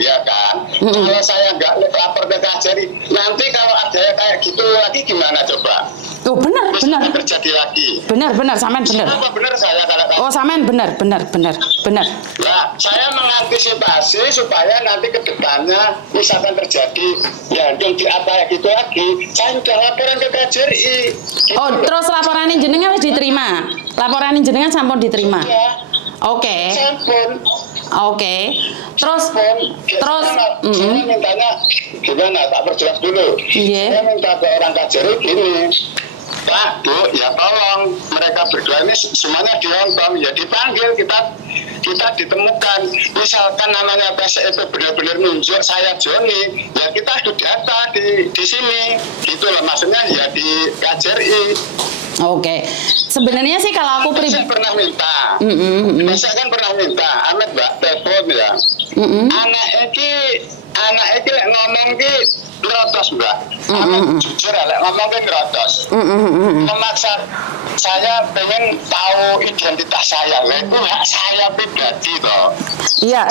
ya kan? Kalau saya nggak lapor ke KJRI, nanti kalau ada kayak gitu lagi gimana coba? Oh benar. Terjadi lagi. Benar, sampean benar. Apa benar saya kalau oh sampean benar. Nah, saya mengantisipasi supaya nanti ke depannya misalkan terjadi ya dong di apa gitu lagi, saya sudah laporan ke KJRI. Gitu oh, terus laporan jenengan wis diterima. Laporan jenengan sampun diterima. Ya. Oke. Sampun. Oke. Terus saya mintanya gimana? Tak perjelas dulu. Iya. Saya minta ke orang KJRI gini. Pak, Bu, ya tolong mereka berdua ini semuanya di Hongkong, ya dipanggil, kita ditemukan. Misalkan namanya PSE itu benar-benar nunjuk saya Joni, ya kita adu data di sini, gitu loh, maksudnya ya di KJRI. Oke, sebenarnya sih kalau aku Saya pernah minta, saya kan pernah minta, Ahmed Mbak telepon ya, anak iki lek ngomong ki ngerotos Mbak, jujur lek ngomong ki ngerotos, memaksa saya pengen tahu identitas saya, itu hak saya pribadi toh. iya,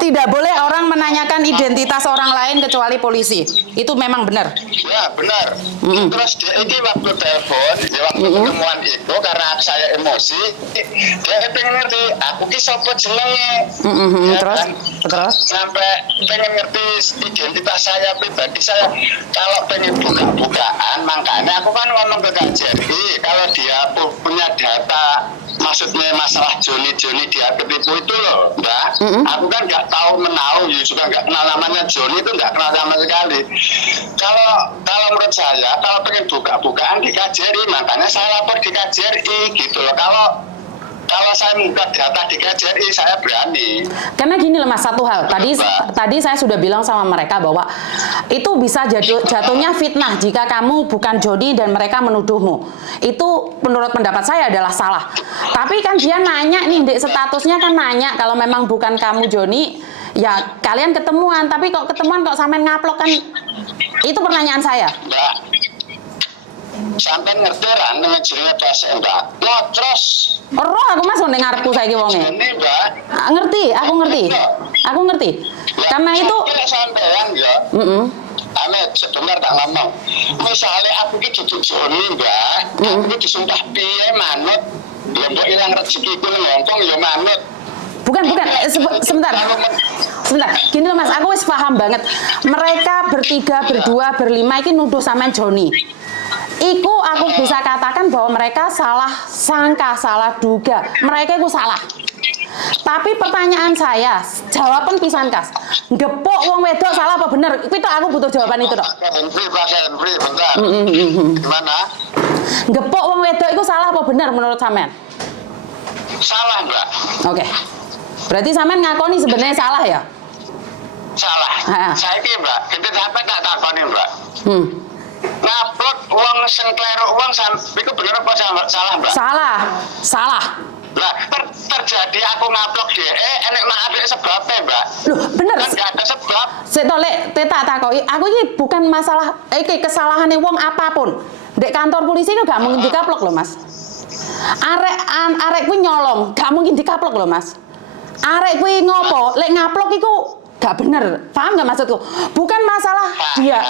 tidak boleh orang menanyakan identitas orang lain kecuali polisi. Itu memang benar. Ya benar. Terus dia ini waktu telepon, dia waktu pertemuan itu karena saya emosi, dia pengen ngerti aku ki sapa jenenge. Ya, Terus sampai pengen ngerti identitas saya pribadi saya. Kalau pengen buka-bukaan, makanya aku kan ngomong ke KJRI kalau dia punya data, maksudnya masalah Joni dia ketipu itu loh, Mbak. Aku kan nggak tahu menahu, juga nggak kenal namanya Joni, itu nggak kenal sama sekali. Kalau menurut saya, kalau pengen buka-bukaan di KJRI, makanya saya lapor di KJRI gitu loh. Kalau saya buka data di KJRI, saya berani. karena gini loh Mas, satu hal tadi saya sudah bilang sama mereka bahwa itu bisa jatuhnya fitnah jika kamu bukan Joni dan mereka menuduhmu. Itu menurut pendapat saya adalah salah. Tapi kan dia nanya nih, Dek, statusnya kan nanya kalau memang bukan kamu Joni, ya kalian ketemuan. Tapi kok ketemuan kok sampean ngaplok kan? Itu pertanyaan saya. Mbak, sampai ngerti lah dengan jenenge PSE Mbak. Terus Roh aku Mas ngene ngarepku saiki wonge. ini Mbak. Aku ngerti. Ya, Karena itu sampean ya. Amet, sebentar tak ngomong. Misalnya aku ki duduk Joni Mbak, aku ki disumpah piye manut. Ya mbok ilang rezekiku ning Hongkong ya manut. bukan sebentar. Gini loh Mas, aku wis paham banget. Mereka bertiga, berdua, berlima iki nuduh sampean Joni. Iku aku bisa katakan bahwa mereka salah sangka, salah duga. Mereka itu salah. Tapi pertanyaan saya, jawaban pisan kas. Gepok wong wedok salah apa bener? Itu aku butuh jawaban itu, Dok. Henry, bentar. Gimana? Gepok wong wedok itu salah apa bener menurut sampean? Salah, Mbak. Oke. Berarti sampean ngakoni sebenarnya salah ya? Salah. Saya ki Mbak, itu sampai tak takoni Mbak. Ngupload uang sing kleru uang itu bener apa salah Mbak? Salah. Lah terjadi aku ngupload enek ada sebabnya Mbak. Loh, bener. Kan gak ada sebab. Setolek teta takoki, aku ini bukan masalah kesalahannya wong apapun. Dek kantor polisi itu gak mungkin dikaplok loh Mas. Arek kuwi nyolong, gak mungkin dikaplok loh Mas. Arek kuwi ngopo, lek ngaplok iku gak bener. Paham gak maksudku? Bukan masalah dia.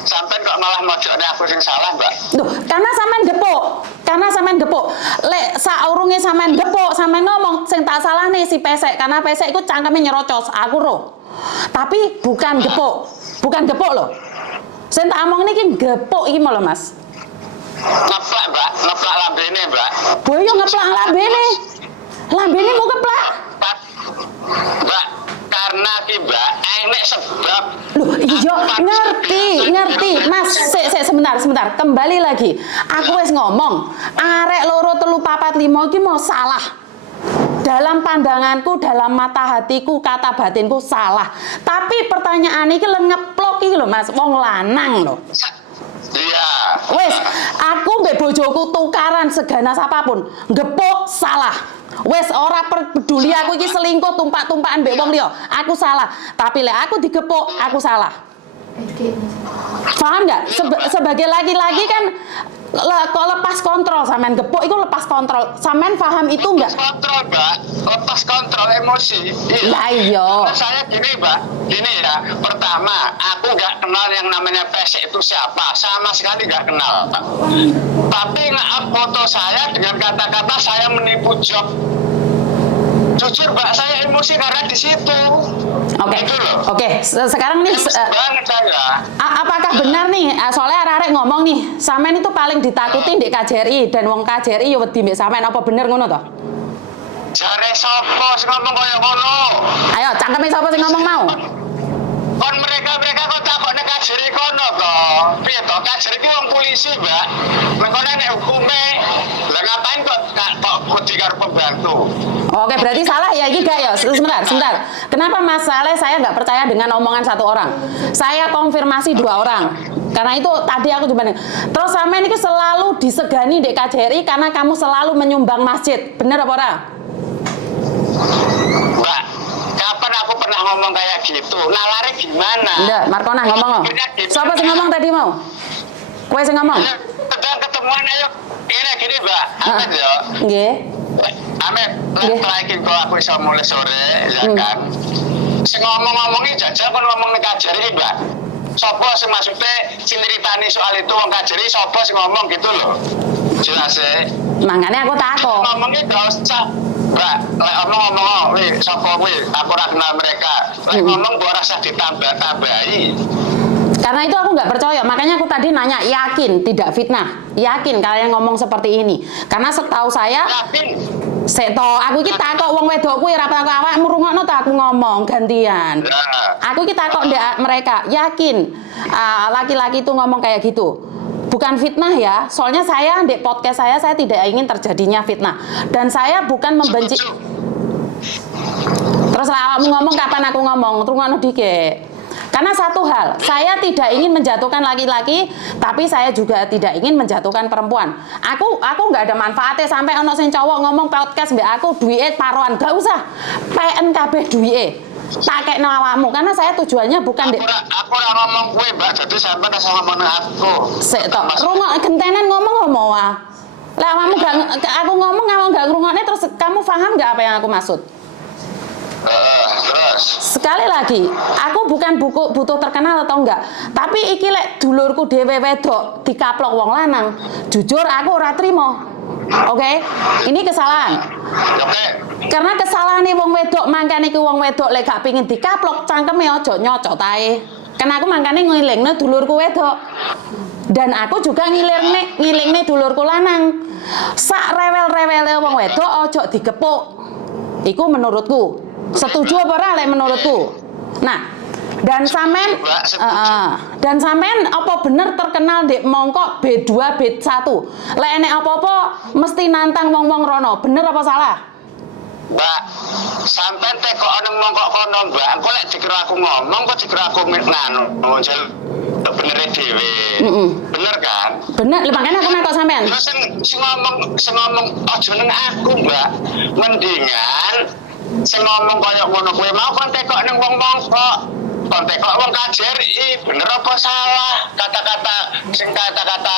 Sampai kok malah mojoknya aku yang salah Mbak. Duh, karena sampean gepuk. Lek saurunge sampean gepuk, sampean ngomong sing tak salah nih si pesek, karena pesek iku cangkeme nyerocos, aku roh. Tapi bukan gepuk loh. Sing tak omong niki gepuk iki lho Mas. Ngeplak Mbak, ngeplak lambene Mbak. Boyo ngeplak lambene. Lambene mau keplak. Mbak, karena ki Mbak, enek sebab. Loh, iya ngerti. Mas, sebentar. Kembali lagi. Aku wis ngomong, arek loro telu papat limo iki mau salah. Dalam pandanganku, dalam mata hatiku, kata batinku salah. Tapi pertanyaan iki ngeplok iki lho Mas, wong lanang lho. Iya. Wes, aku mbek bojoku tukaran seganas apapun. Gepuk salah. Wes ora peduli aku iki selingkuh tumpak-tumpakan mbek wong liya. Aku salah. Tapi lek aku digepuk, aku salah. Paham nggak? Sebagai laki-laki kan kok lepas kontrol sampean gepuk itu lepas kontrol. Sampean paham itu nggak? Lepas kontrol, Mbak. Lepas kontrol emosi. Lah iya. Karena saya gini, Mbak. Gini ya. Pertama, aku nggak kenal yang namanya pesek itu siapa. Sama sekali nggak kenal. Tapi nge-up foto saya dengan kata-kata saya menipu job. Jujur, Mbak, saya emosi karena di situ. Oke. Sekarang nih, apakah benar nih? Soalnya arek ngomong nih, sampean itu paling ditakuti di KJRI dan wong KJRI ya wedi mbek sampean, apa bener ngono to? Jare sapa sing ngomong kaya ngono? Ayo, cangkeme sapa sing ngomong mau? Kon mereka kok takokne kajeri kono to. Piye to kajeri ki wong polisi, Mbak. Nek kono nek hukume, lah ngapain kok wedi karo pembantu? Oke, berarti salah ya ini gak ya? Sebentar. Kenapa masalah saya nggak percaya dengan omongan satu orang? Saya konfirmasi 2 orang. Karena itu tadi aku coba. Terus sama ini selalu disegani Dek KJRI karena kamu selalu menyumbang masjid. Bener apa ora? Mbak, kapan aku pernah ngomong kayak gitu? Nalare gimana? Enggak, Markona ngomong. Siapa sih ngomong tadi mau? Kowe sing ngomong? Sedang ketemuan ayo. Ini gini, Mbak. Amin ya. Nggih. Amin, lagi kok aku bisa mulai sore, ya kan? Sing ngomong-ngomongin jajal kan ngomong nek kajeri, Mbak. Sopo sing maksudnya ciritani soal itu wong kajeri sopo sing ngomong gitu loh. Jelas e. Makanya aku takut. Ngomongnya gak usah. Mbak, lek ngomong wih sopo kuwi, aku ora kenal mereka. Lek ngomong gua rasa ditambah-tambahi. Karena itu aku nggak percaya, makanya aku tadi nanya, yakin tidak fitnah? Yakin kalian ngomong seperti ini? Karena setahu saya, aku kita kok wong wedok kuwi ora takok awakmu rungokno ta aku ngomong gantian. Aku kita kok ndak mereka yakin laki-laki itu ngomong kayak gitu. Bukan fitnah ya, soalnya saya di podcast saya tidak ingin terjadinya fitnah. Dan saya bukan membenci. Terus awakmu ngomong kapan aku ngomong, rungokno dikek. Karena satu hal, saya tidak ingin menjatuhkan laki-laki, tapi saya juga tidak ingin menjatuhkan perempuan. Aku nggak ada manfaatnya sampai ono sing cowok ngomong podcast mbak aku duit paroan, gak usah. PNKB duit. Pakai awakmu karena saya tujuannya bukan aku ora ngomong kowe mbak, jadi sampean rasa ngomong aku. Sik tok, rungok gentenan ngomong ah. Lah awakmu aku ngomong gak ngrungokne terus kamu paham nggak apa yang aku maksud? Terus sekali lagi, aku bukan butuh terkenal atau enggak, tapi iki lek dulurku dhewe wedok dikaplok wong lanang, jujur aku ora trimo. Oke? Ini kesalahan. Karena kesalahan wong wedok mangkane iki wong wedok lek gak pengin dikaplok cangkeme aja nyocot ae. Karena aku mangkane ngilingne dulurku wedok. Dan aku juga ngilingne dulurku lanang. Sak rewel-rewele wong wedok aja digepuk. Iku menurutku. Setuju apa ora lek menurutku? Nah, dan sampean apa bener terkenal di mongkok B2 B1. Lek enek apa-apa mesti nantang wong-wong rono. Bener apa salah? Mbak, sampean tekok nang mongkok kono, Mbak. Engko lek dikira aku ngomong kok dikira aku nganu. Bener dhewe. Bener kan? Bener, makanya aku nakok sampean. Terus sing ngomong aja nang aku, Mbak. Mendingan sing ngomong kaya ngono kowe mau kon tekok ning wong mongkok. Kon tekok wong KJRI, bener apa salah? Kata-kata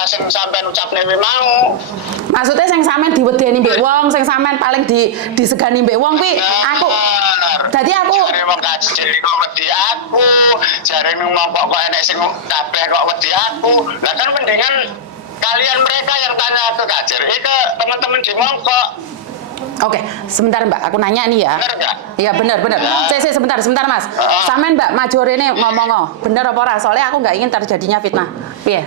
sing sampean ucapne kowe mau. Maksudnya sing sampean diwedeni mbek wong, sing sampean paling disegani mbek wong kuwi aku. Dadi aku jare wong KJRI kok wedi aku, jare ning mongkok kok enek sing kabeh kok wedi aku. Lah kan mendingan kalian mereka yang tanya ke KJRI ke teman-teman di mongkok. Oke, sebentar Mbak, aku nanya nih ya. Iya benar. Sebentar Mas. Sampean Mbak maju rene ngomong bener apa ora? Soalnya aku nggak ingin terjadinya fitnah. Piye?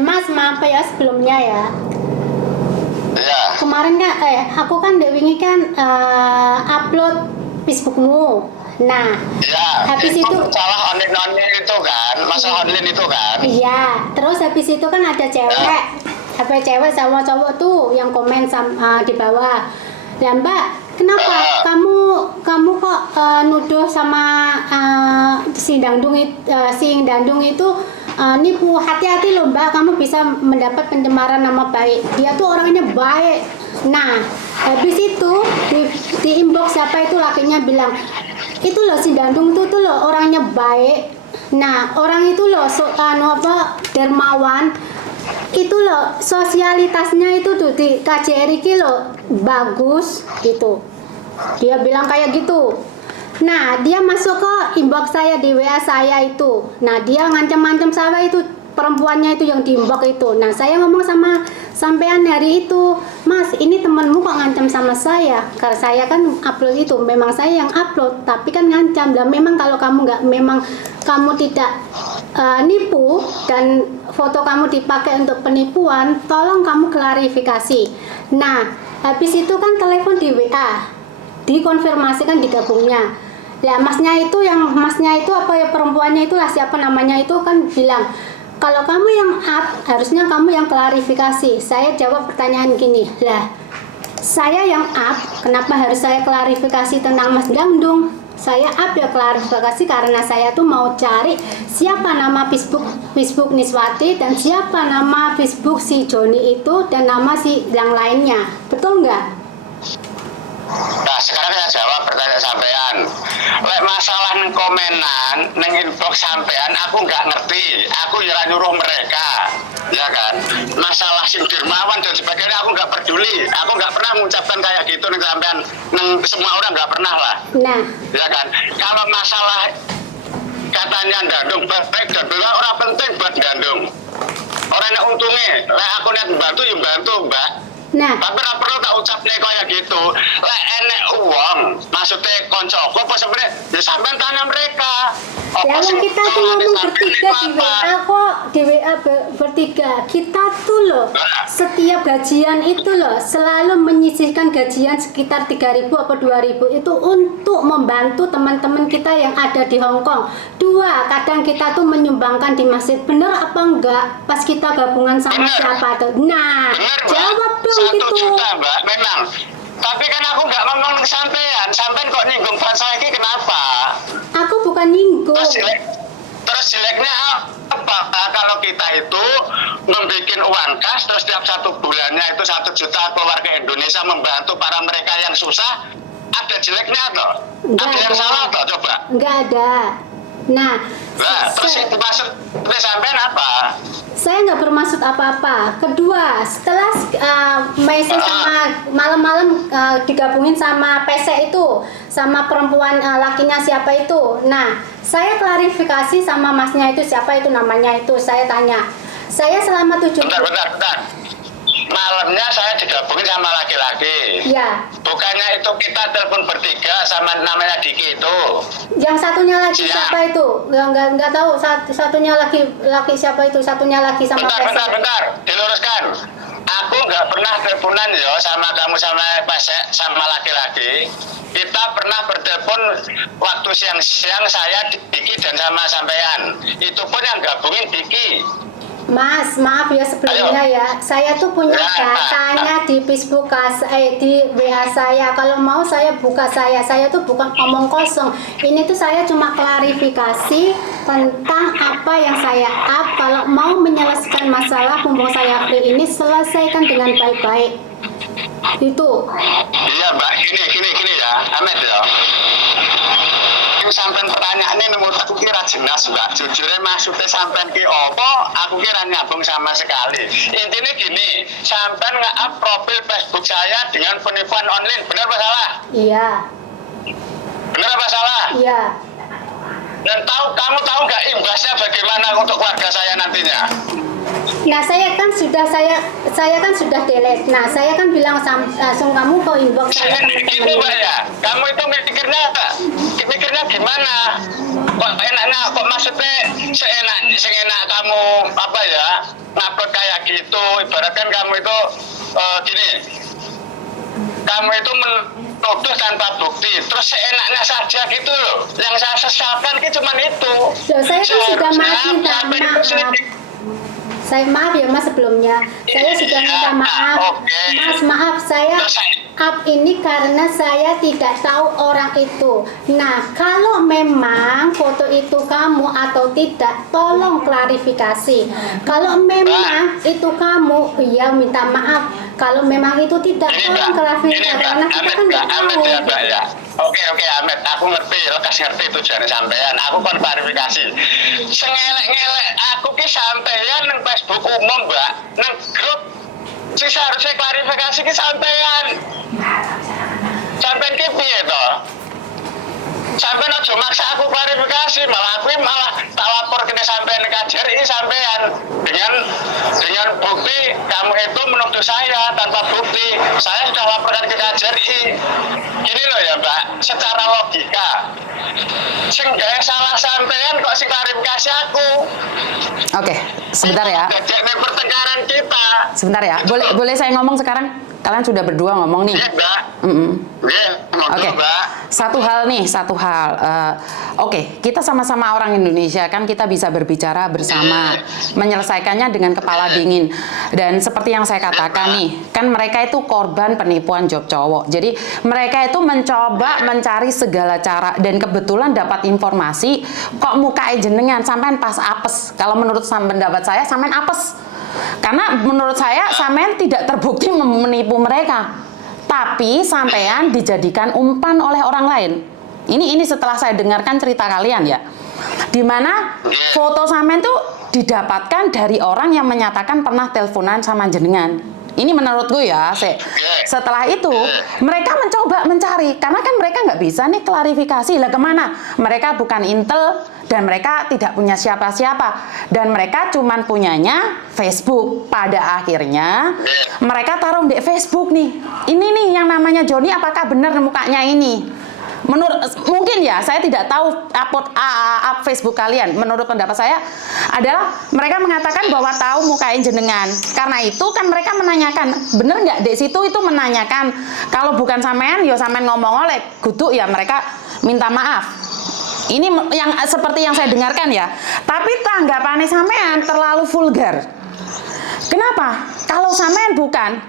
Mas maaf ya sebelumnya ya. Iya. Kemarin kan aku kan wingi kan upload Facebookmu. Nah, ya, habis itu masalah online itu kan, masalah online itu kan. Iya, terus habis itu kan ada cewek, apa cewek sama cowok tuh yang komen di bawah. Ya Mbak, kenapa kamu kok nuduh sama si Dandung itu nipu? Hati-hati loh Mbak, kamu bisa mendapat pencemaran nama baik. Dia tuh orangnya baik. Nah, habis itu di inbox siapa itu lakinya bilang, itu loh si Dandung tuh loh orangnya baik. Nah, orang itu loh dermawan. Itu loh sosialitasnya itu tuh di KJRI loh bagus gitu. Dia bilang kayak gitu. Nah, dia masuk ke inbox saya di WA saya itu. Nah, dia ngancam-ngancam saya itu, perempuannya itu yang di inbox itu. Nah, saya ngomong sama sampean hari itu, Mas, ini temanmu kok ngancam sama saya? Karena saya kan upload itu, memang saya yang upload, tapi kan ngancam. Dan memang kalau kamu kamu tidak nipu dan foto kamu dipakai untuk penipuan, tolong kamu klarifikasi. Nah, habis itu kan telepon di WA, dikonfirmasikan digabungnya. Lah masnya itu apa ya, perempuannya itulah siapa namanya itu kan bilang, kalau kamu yang up, harusnya kamu yang klarifikasi. Saya jawab pertanyaan gini, lah saya yang up, kenapa harus saya klarifikasi tentang Mas Dangdung? Saya up ya klarifikasi karena saya tuh mau cari siapa nama Facebook Niswati dan siapa nama Facebook si Joni itu dan nama si yang lainnya. Betul nggak? Nah sekarang saya jawab pertanyaan sampean. Lek masalah neng komenan, neng inbox sampean, aku nggak ngerti. Aku ya nyuruh mereka, ya kan. Masalah Sim Dermawan dan sebagainya aku nggak peduli. Aku nggak pernah mengucapkan kayak gitu neng sampean, neng semua orang nggak pernah lah. Nah, Ya kan. Kalau masalah katanya Dangdung baik dan benar orang penting buat Dangdung. Orang yang untungnya, lek aku niat membantu ya bantu mbak. nah. Tapi ora perlu tak ucapne kayak gitu. Lek enek uang, maksudnya koncoku apa sebenarnya? Ya sampean tanya mereka. Ya sing kita tuh tangane ngomong sampean bertiga itu di apa? WA kok, di WA bertiga. Kita tuh loh, setiap gajian itu loh selalu menyisihkan gajian sekitar 3.000 atau 2.000 itu untuk membantu teman-teman kita yang ada di Hong Kong. 2, kadang kita tuh menyumbangkan di masjid. Bener apa enggak? Pas kita gabungan sama Bener. siapa tuh? Nah, Bener, Mbak. jawab dong 1 gitu. juta, Mbak, memang. Tapi kan aku nggak ngomong sampean. Sampean kok nyinggung bahasa ini kenapa? Aku bukan nyinggung. Terus jeleknya apa? Kalau kita itu membuat uang kas, terus setiap 1 bulannya itu 1 juta keluarga Indonesia membantu para mereka yang susah, ada jeleknya toh? Ada yang salah toh? Coba. Enggak ada. Nah, Terus yang dimaksud sampean apa? saya nggak bermaksud apa-apa. Kedua, setelah Maisy sama malam-malam digabungin sama PC itu, sama perempuan lakinya siapa itu. Nah, saya klarifikasi sama masnya itu siapa itu namanya itu. Saya tanya. Saya selama 7 Bentar. Malamnya saya digabungin sama laki-laki. Ya. Bukannya itu kita telepon bertiga sama namanya Diki itu. Yang satunya lagi Siap. siapa itu? Nggak tahu. Satunya laki siapa itu? Satunya lagi sama PC. Bentar. Diluruskan. Aku nggak pernah teleponan ya sama kamu sama laki-laki. Kita pernah bertelepon waktu siang-siang saya Diki dan sama sampean. Itu pun yang gabungin Diki. Mas, maaf ya sebelumnya ya. Saya tuh punya datanya di Facebook di WA saya. Kalau mau saya buka saya tuh bukan omong kosong. Ini tuh saya cuma klarifikasi tentang apa yang saya up. Kalau mau menyelesaikan masalah mumpung saya free ini, selesaikan dengan baik-baik. Itu. Iya mbak, gini ya, Ahmed ya. Sampai pertanyaan ini menurut aku kira jelas mbak. Jujurnya maksudnya sampai ki opo, aku kira nyambung sama sekali. Intinya gini, sampai nge-up profil Facebook saya dengan penipuan online, benar apa salah? Iya. Benar apa salah? Iya. Dan kamu tahu nggak imbasnya bagaimana untuk keluarga saya nantinya? Nah, saya kan sudah delete. Nah, saya kan bilang langsung kamu ke inbox saya Gitu mbak ya, kamu itu mikirnya gimana? Kok enaknya, kok maksudnya seenak kamu apa ya ngupload kayak gitu? Ibaratkan kamu itu gini, kamu itu menuduh tanpa bukti, terus seenaknya saja gitu loh. Yang saya sesalkan itu cuma itu. Loh, saya kan sudah mati, maaf. Saya maaf ya mas sebelumnya. Saya sudah minta maaf. Mas maaf, saya up ini karena saya tidak tahu orang itu. Nah, kalau memang foto itu kamu atau tidak, tolong klarifikasi. Kalau memang itu kamu, ya minta maaf. Kalau memang itu tidak, tolong klarifikasi karena kita kan nggak tahu. Oke Ahmed, aku ngerti, lekas ngerti tujuannya sampean. Aku kon klarifikasi. Sengelek-ngelek aku ki sampean nang Facebook umum, Mbak. Nang grup sing seharusnya klarifikasi ki sampean. Sampean ki piye to? Sampean aja maksa aku klarifikasi, malah tak lapor ke sampean KJRI sampean dengan bukti kamu itu menuduh saya tanpa bukti. Saya sudah laporkan ke KJRI. Gini loh ya Mbak, secara logika sing gawe salah sampean kok sing klarifikasi aku. Oke, sebentar ya. Jadi pertengkaran kita. Sebentar ya. Boleh saya ngomong sekarang? Kalian sudah berdua ngomong nih. Iya, Mbak. Oke. Satu hal. Oke, kita sama-sama orang Indonesia kan, kita bisa berbicara bersama, menyelesaikannya dengan kepala dingin. Dan seperti yang saya katakan nih, kan mereka itu korban penipuan job cowok. Jadi mereka itu mencoba mencari segala cara dan kebetulan dapat informasi kok mukai jenengan sampean pas apes. Kalau menurut pendapat saya sampean apes. Karena menurut saya sampean tidak terbukti menipu mereka, tapi sampean dijadikan umpan oleh orang lain. Ini setelah saya dengarkan cerita kalian ya, dimana foto sampean tuh didapatkan dari orang yang menyatakan pernah teleponan sama jenengan. Ini menurutku ya, setelah itu mereka mencoba mencari, karena kan mereka nggak bisa nih klarifikasi lah kemana. Mereka bukan intel dan mereka tidak punya siapa-siapa dan mereka cuman punyanya Facebook. Pada akhirnya mereka taruh di Facebook nih. Ini nih yang namanya Joni, apakah benar mukanya ini? Mungkin ya, saya tidak tahu upload Facebook kalian. Menurut pendapat saya adalah mereka mengatakan bahwa tahu mukain jenengan. Karena itu kan mereka menanyakan, bener nggak di situ itu menanyakan kalau bukan sampean, ya sampean ngomong oleh kudu ya mereka minta maaf. Ini yang seperti yang saya dengarkan ya. Tapi tanggapannya sampean terlalu vulgar. Kenapa? Kalau sampean bukan,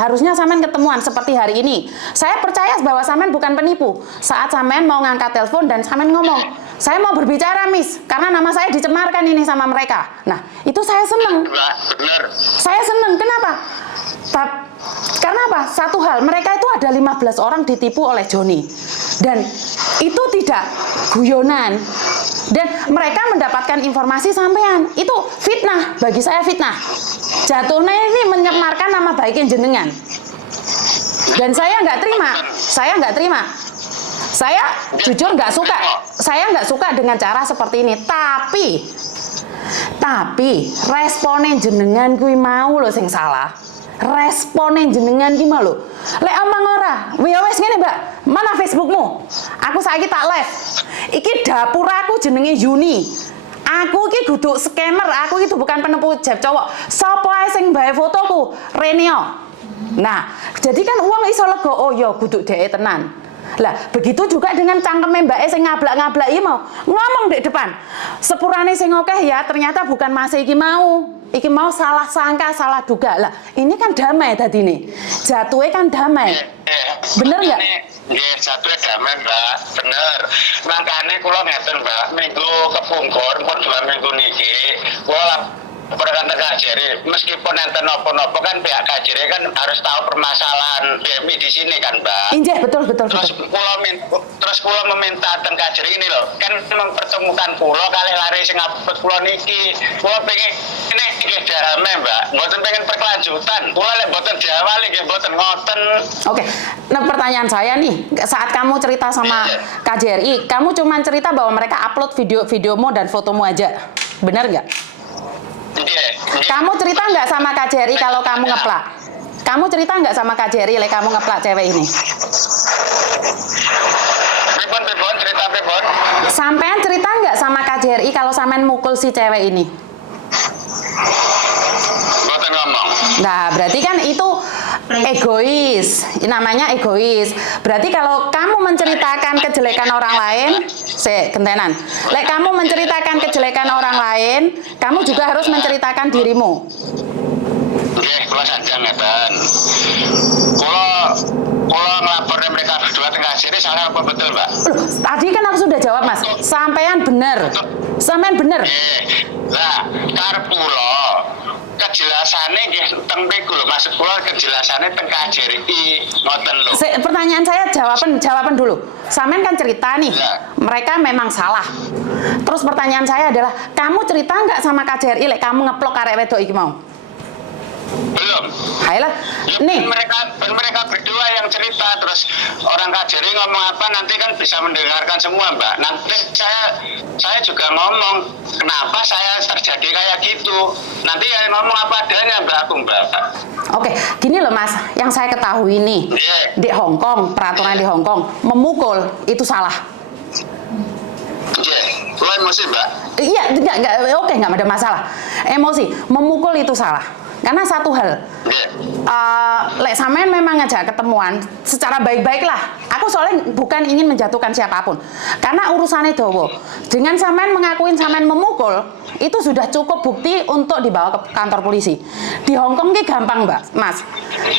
harusnya sampean ketemuan seperti hari ini. Saya percaya bahwa sampean bukan penipu. Saat sampean mau ngangkat telepon dan sampean ngomong, saya mau berbicara, Miss, karena nama saya dicemarkan ini sama mereka. Nah, itu saya seneng. Saya seneng. Kenapa? Karena apa? Satu hal, mereka itu ada 15 orang ditipu oleh Joni. Dan itu tidak guyonan. Dan mereka mendapatkan informasi sampean. Itu fitnah, bagi saya fitnah. Jatuhnya ini menyemarkan nama baiknya jenengan. Dan saya nggak terima. Saya jujur nggak suka. Saya nggak suka dengan cara seperti ini. Tapi responen jenengan kui mau loh sing salah. Responen jenengan gimana lo? Lek omong ora, wes ngene Mbak, mana Facebookmu? Aku saiki tak live. Iki dapur aku jenenge Yuni. Aku iki kudu scammer, aku itu bukan penipu job cowok. Sopo ae sing bae fotoku? Renio. Nah, jadi kan uang iso lega, oh ya kudu dhek tenan. Lah, begitu juga dengan cangkeme mbake sing ngablak-ngablak iki mau. Ngomong di depan. Sepurane sing akeh ya, ternyata bukan Mas iki mau. Iki mau salah sangka, salah duga. Lah, ini kan damai tadi nih. Jatuhnya kan damai. Bener nggak? Nggih, jatuhnya damai, Mbak. Bener. Makanya kula ngeten, Mbak, minggu kepungkur, pun 2 minggu niki, kula laporan ke KJRI. Meskipun enten nopo-nopo kan pihak KJRI kan harus tahu permasalahan BMI di sini kan, Mbak. Injih, betul. Terus kula meminta teng KJRI ini loh, kan mempertemukan kula kali lari sing upload kula niki. Kula pengen ini nggih damai, Mbak. Mboten pengen berkelanjutan. Kula lek mboten diawali nggih mboten ngoten. Oke. Nah, pertanyaan saya nih, saat kamu cerita sama KJRI, kamu cuma cerita bahwa mereka upload videomu dan fotomu aja. Benar nggak? Kamu cerita nggak sama KJRI kalau kamu ngeplak? Kamu cerita nggak sama KJRI lek kamu ngeplak cewek ini? Sampean cerita nggak sama KJRI kalau sampean mukul si cewek ini? Nah, berarti kan itu egois. Namanya egois. Berarti kalau kamu menceritakan kejelekan orang lain, gentenan. Lek kamu menceritakan kejelekan orang lain, kamu juga harus menceritakan dirimu. Oke, kula sanjang ngeten. Kula ngelapornya mereka berdua tengah sini salah apa betul, Mbak? Loh, tadi kan aku sudah jawab, Mas. Sampean bener. Sampean bener. Lah, karep kula kejelasannya nggih teng mriku lho, maksud kula kejelasannya teng KJRI ngoten lho. Pertanyaan saya jawaban dulu. Sampean kan cerita nih, mereka memang salah. Terus pertanyaan saya adalah, kamu cerita nggak sama KJRI lek kamu ngeplok arek wedok iki mau? Belum. Ayolah, nih. Mereka berdua yang cerita, terus orang KJRI ngomong apa nanti kan bisa mendengarkan semua, Mbak. Nanti saya juga ngomong kenapa saya terjadi kayak gitu. Nanti ya ngomong apa adanya, Mbak. Oke, gini loh Mas, yang saya ketahui nih, di Hong Kong, peraturan di Hong Kong, memukul itu salah. Lo emosi, Mbak? Iya, enggak, oke, enggak ada masalah. Emosi, memukul itu salah. Karena satu hal, lek sampean memang ngajak ketemuan secara baik-baik lah. Aku soalnya bukan ingin menjatuhkan siapapun. Karena urusannya dawa. Dengan sampean mengakuin sampean memukul, itu sudah cukup bukti untuk dibawa ke kantor polisi. Di Hong Kong ini gampang, Mbak, Mas.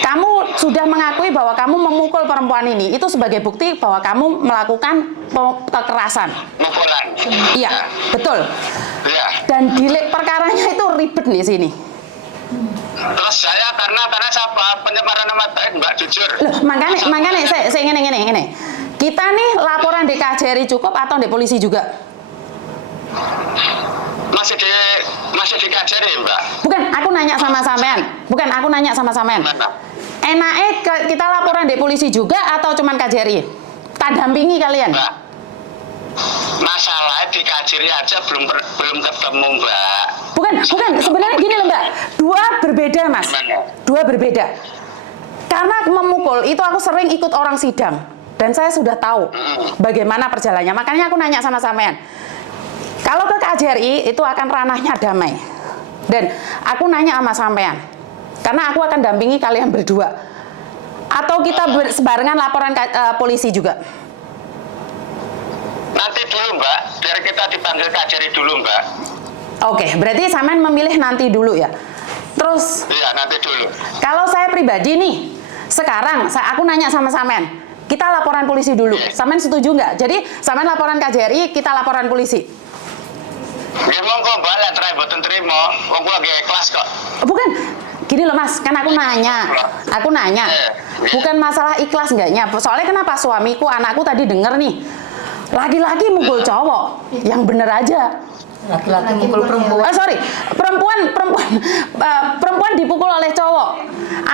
Kamu sudah mengakui bahwa kamu memukul perempuan ini, itu sebagai bukti bahwa kamu melakukan kekerasan. Mukulan. Iya, betul. Iya. Dan dilek perkaranya itu ribet di sini. Terus saya karena siapa pencemaran nama baik, Mbak, jujur. Loh, makanya saya ngene. Kita nih laporan di KJRI cukup atau di polisi juga? Masih di KJRI, Mbak. Bukan, aku nanya sama sampean. Mana? Enaknya kita laporan di polisi juga atau cuman KJRI? Tak dampingi kalian? Mbak, masalah di KJRI aja belum ketemu, Mbak. Bukan, sebenarnya gini loh, Mbak. Dua berbeda, Mas. Dua berbeda. Karena memukul itu aku sering ikut orang sidang dan saya sudah tahu bagaimana perjalanannya. Makanya aku nanya sama sampean. Kalau ke KJRI itu akan ranahnya damai. Dan aku nanya sama sampean. Karena aku akan dampingi kalian berdua. Atau kita sebarengan laporan polisi juga. Nanti dulu, Mbak. Biar kita dipanggil KJRI dulu, Mbak. Oke, berarti sampean memilih nanti dulu ya. Terus Iya, nanti dulu. kalau saya pribadi nih, sekarang aku nanya sama sampean, kita laporan polisi dulu. Sampean setuju nggak? Jadi sampean laporan KJRI, kita laporan polisi. Ya monggo, Mbak, lah try boten trimo. Wong kula nggih ikhlas kok. Bukan, gini loh Mas, kan aku nanya. Bukan masalah ikhlas enggaknya. Soalnya kenapa suamiku, anakku tadi denger nih, laki-laki mukul cowok, yang bener aja. Laki-laki mukul perempuan. Perempuan dipukul oleh cowok.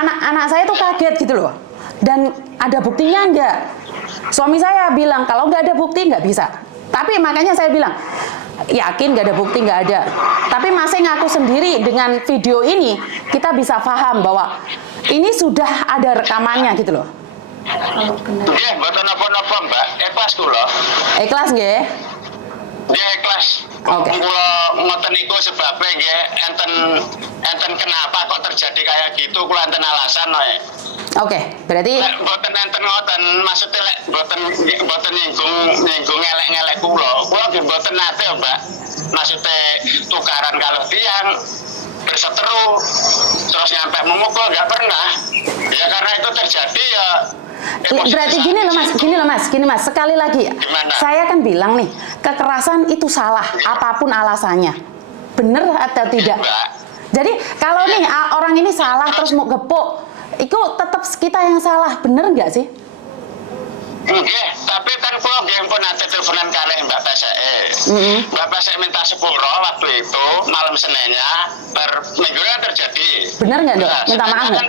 Anak saya tuh kaget gitu loh. Dan ada buktinya enggak? Suami saya bilang kalau nggak ada bukti nggak bisa. Tapi makanya saya bilang yakin nggak ada bukti, nggak ada. Tapi masih ngaku sendiri dengan video ini kita bisa paham bahwa ini sudah ada rekamannya gitu loh. Nggih, mboten napa-napa, Mbak. Ikhlas kula. Ikhlas nggih? Nggih ikhlas. Oke. Kula ngoten niku sebabnya nggih enten kenapa kok terjadi kayak gitu, kula enten alasan wae. Oke, berarti Mboten enten ngoten, maksudnya lek mboten nyinggung elek-elek kula. Kula nggih mboten nate, Mbak. Maksudnya tukaran kalau tiang berseteru terus nyampe memukul nggak pernah. Ya karena itu terjadi ya. berarti gini loh mas, sekali lagi Gimana? saya kan bilang nih, kekerasan itu salah apapun alasannya, bener atau tidak. Mbak. Jadi kalau nih orang ini salah terus mau gepuk, itu tetap kita yang salah, bener nggak sih? Nggih, tapi kan kula nggih pun nate teleponan kalih Mbak PSE. Mbak PSE minta sepuro waktu itu malam Seninnya per minggu kan terjadi. Bener nggak dok? Nah, Minta maaf nggak?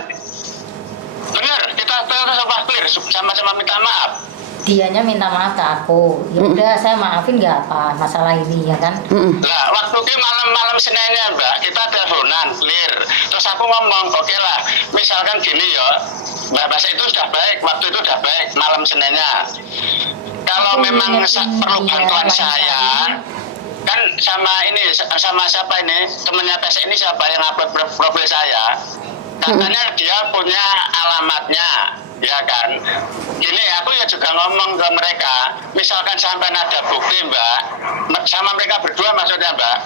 Bener, kita sama clear, sama-sama minta maaf. Dianya minta maaf ke aku. Ya udah saya maafin nggak apa masalah ini ya kan. Nah, waktu itu malam Seninnya Mbak, kita teleponan clear. Terus aku ngomong, oke lah, misalkan gini ya, Mbak Basa itu sudah baik, waktu itu sudah baik malam Seninnya. Kalau memang perlu bantuan saya, kan sama siapa ini, temennya PSE ini siapa yang upload profil saya, katanya dia punya alamatnya, ya kan. Gini, aku ya juga ngomong ke mereka, misalkan sampai ada bukti Mbak, sama mereka berdua maksudnya Mbak,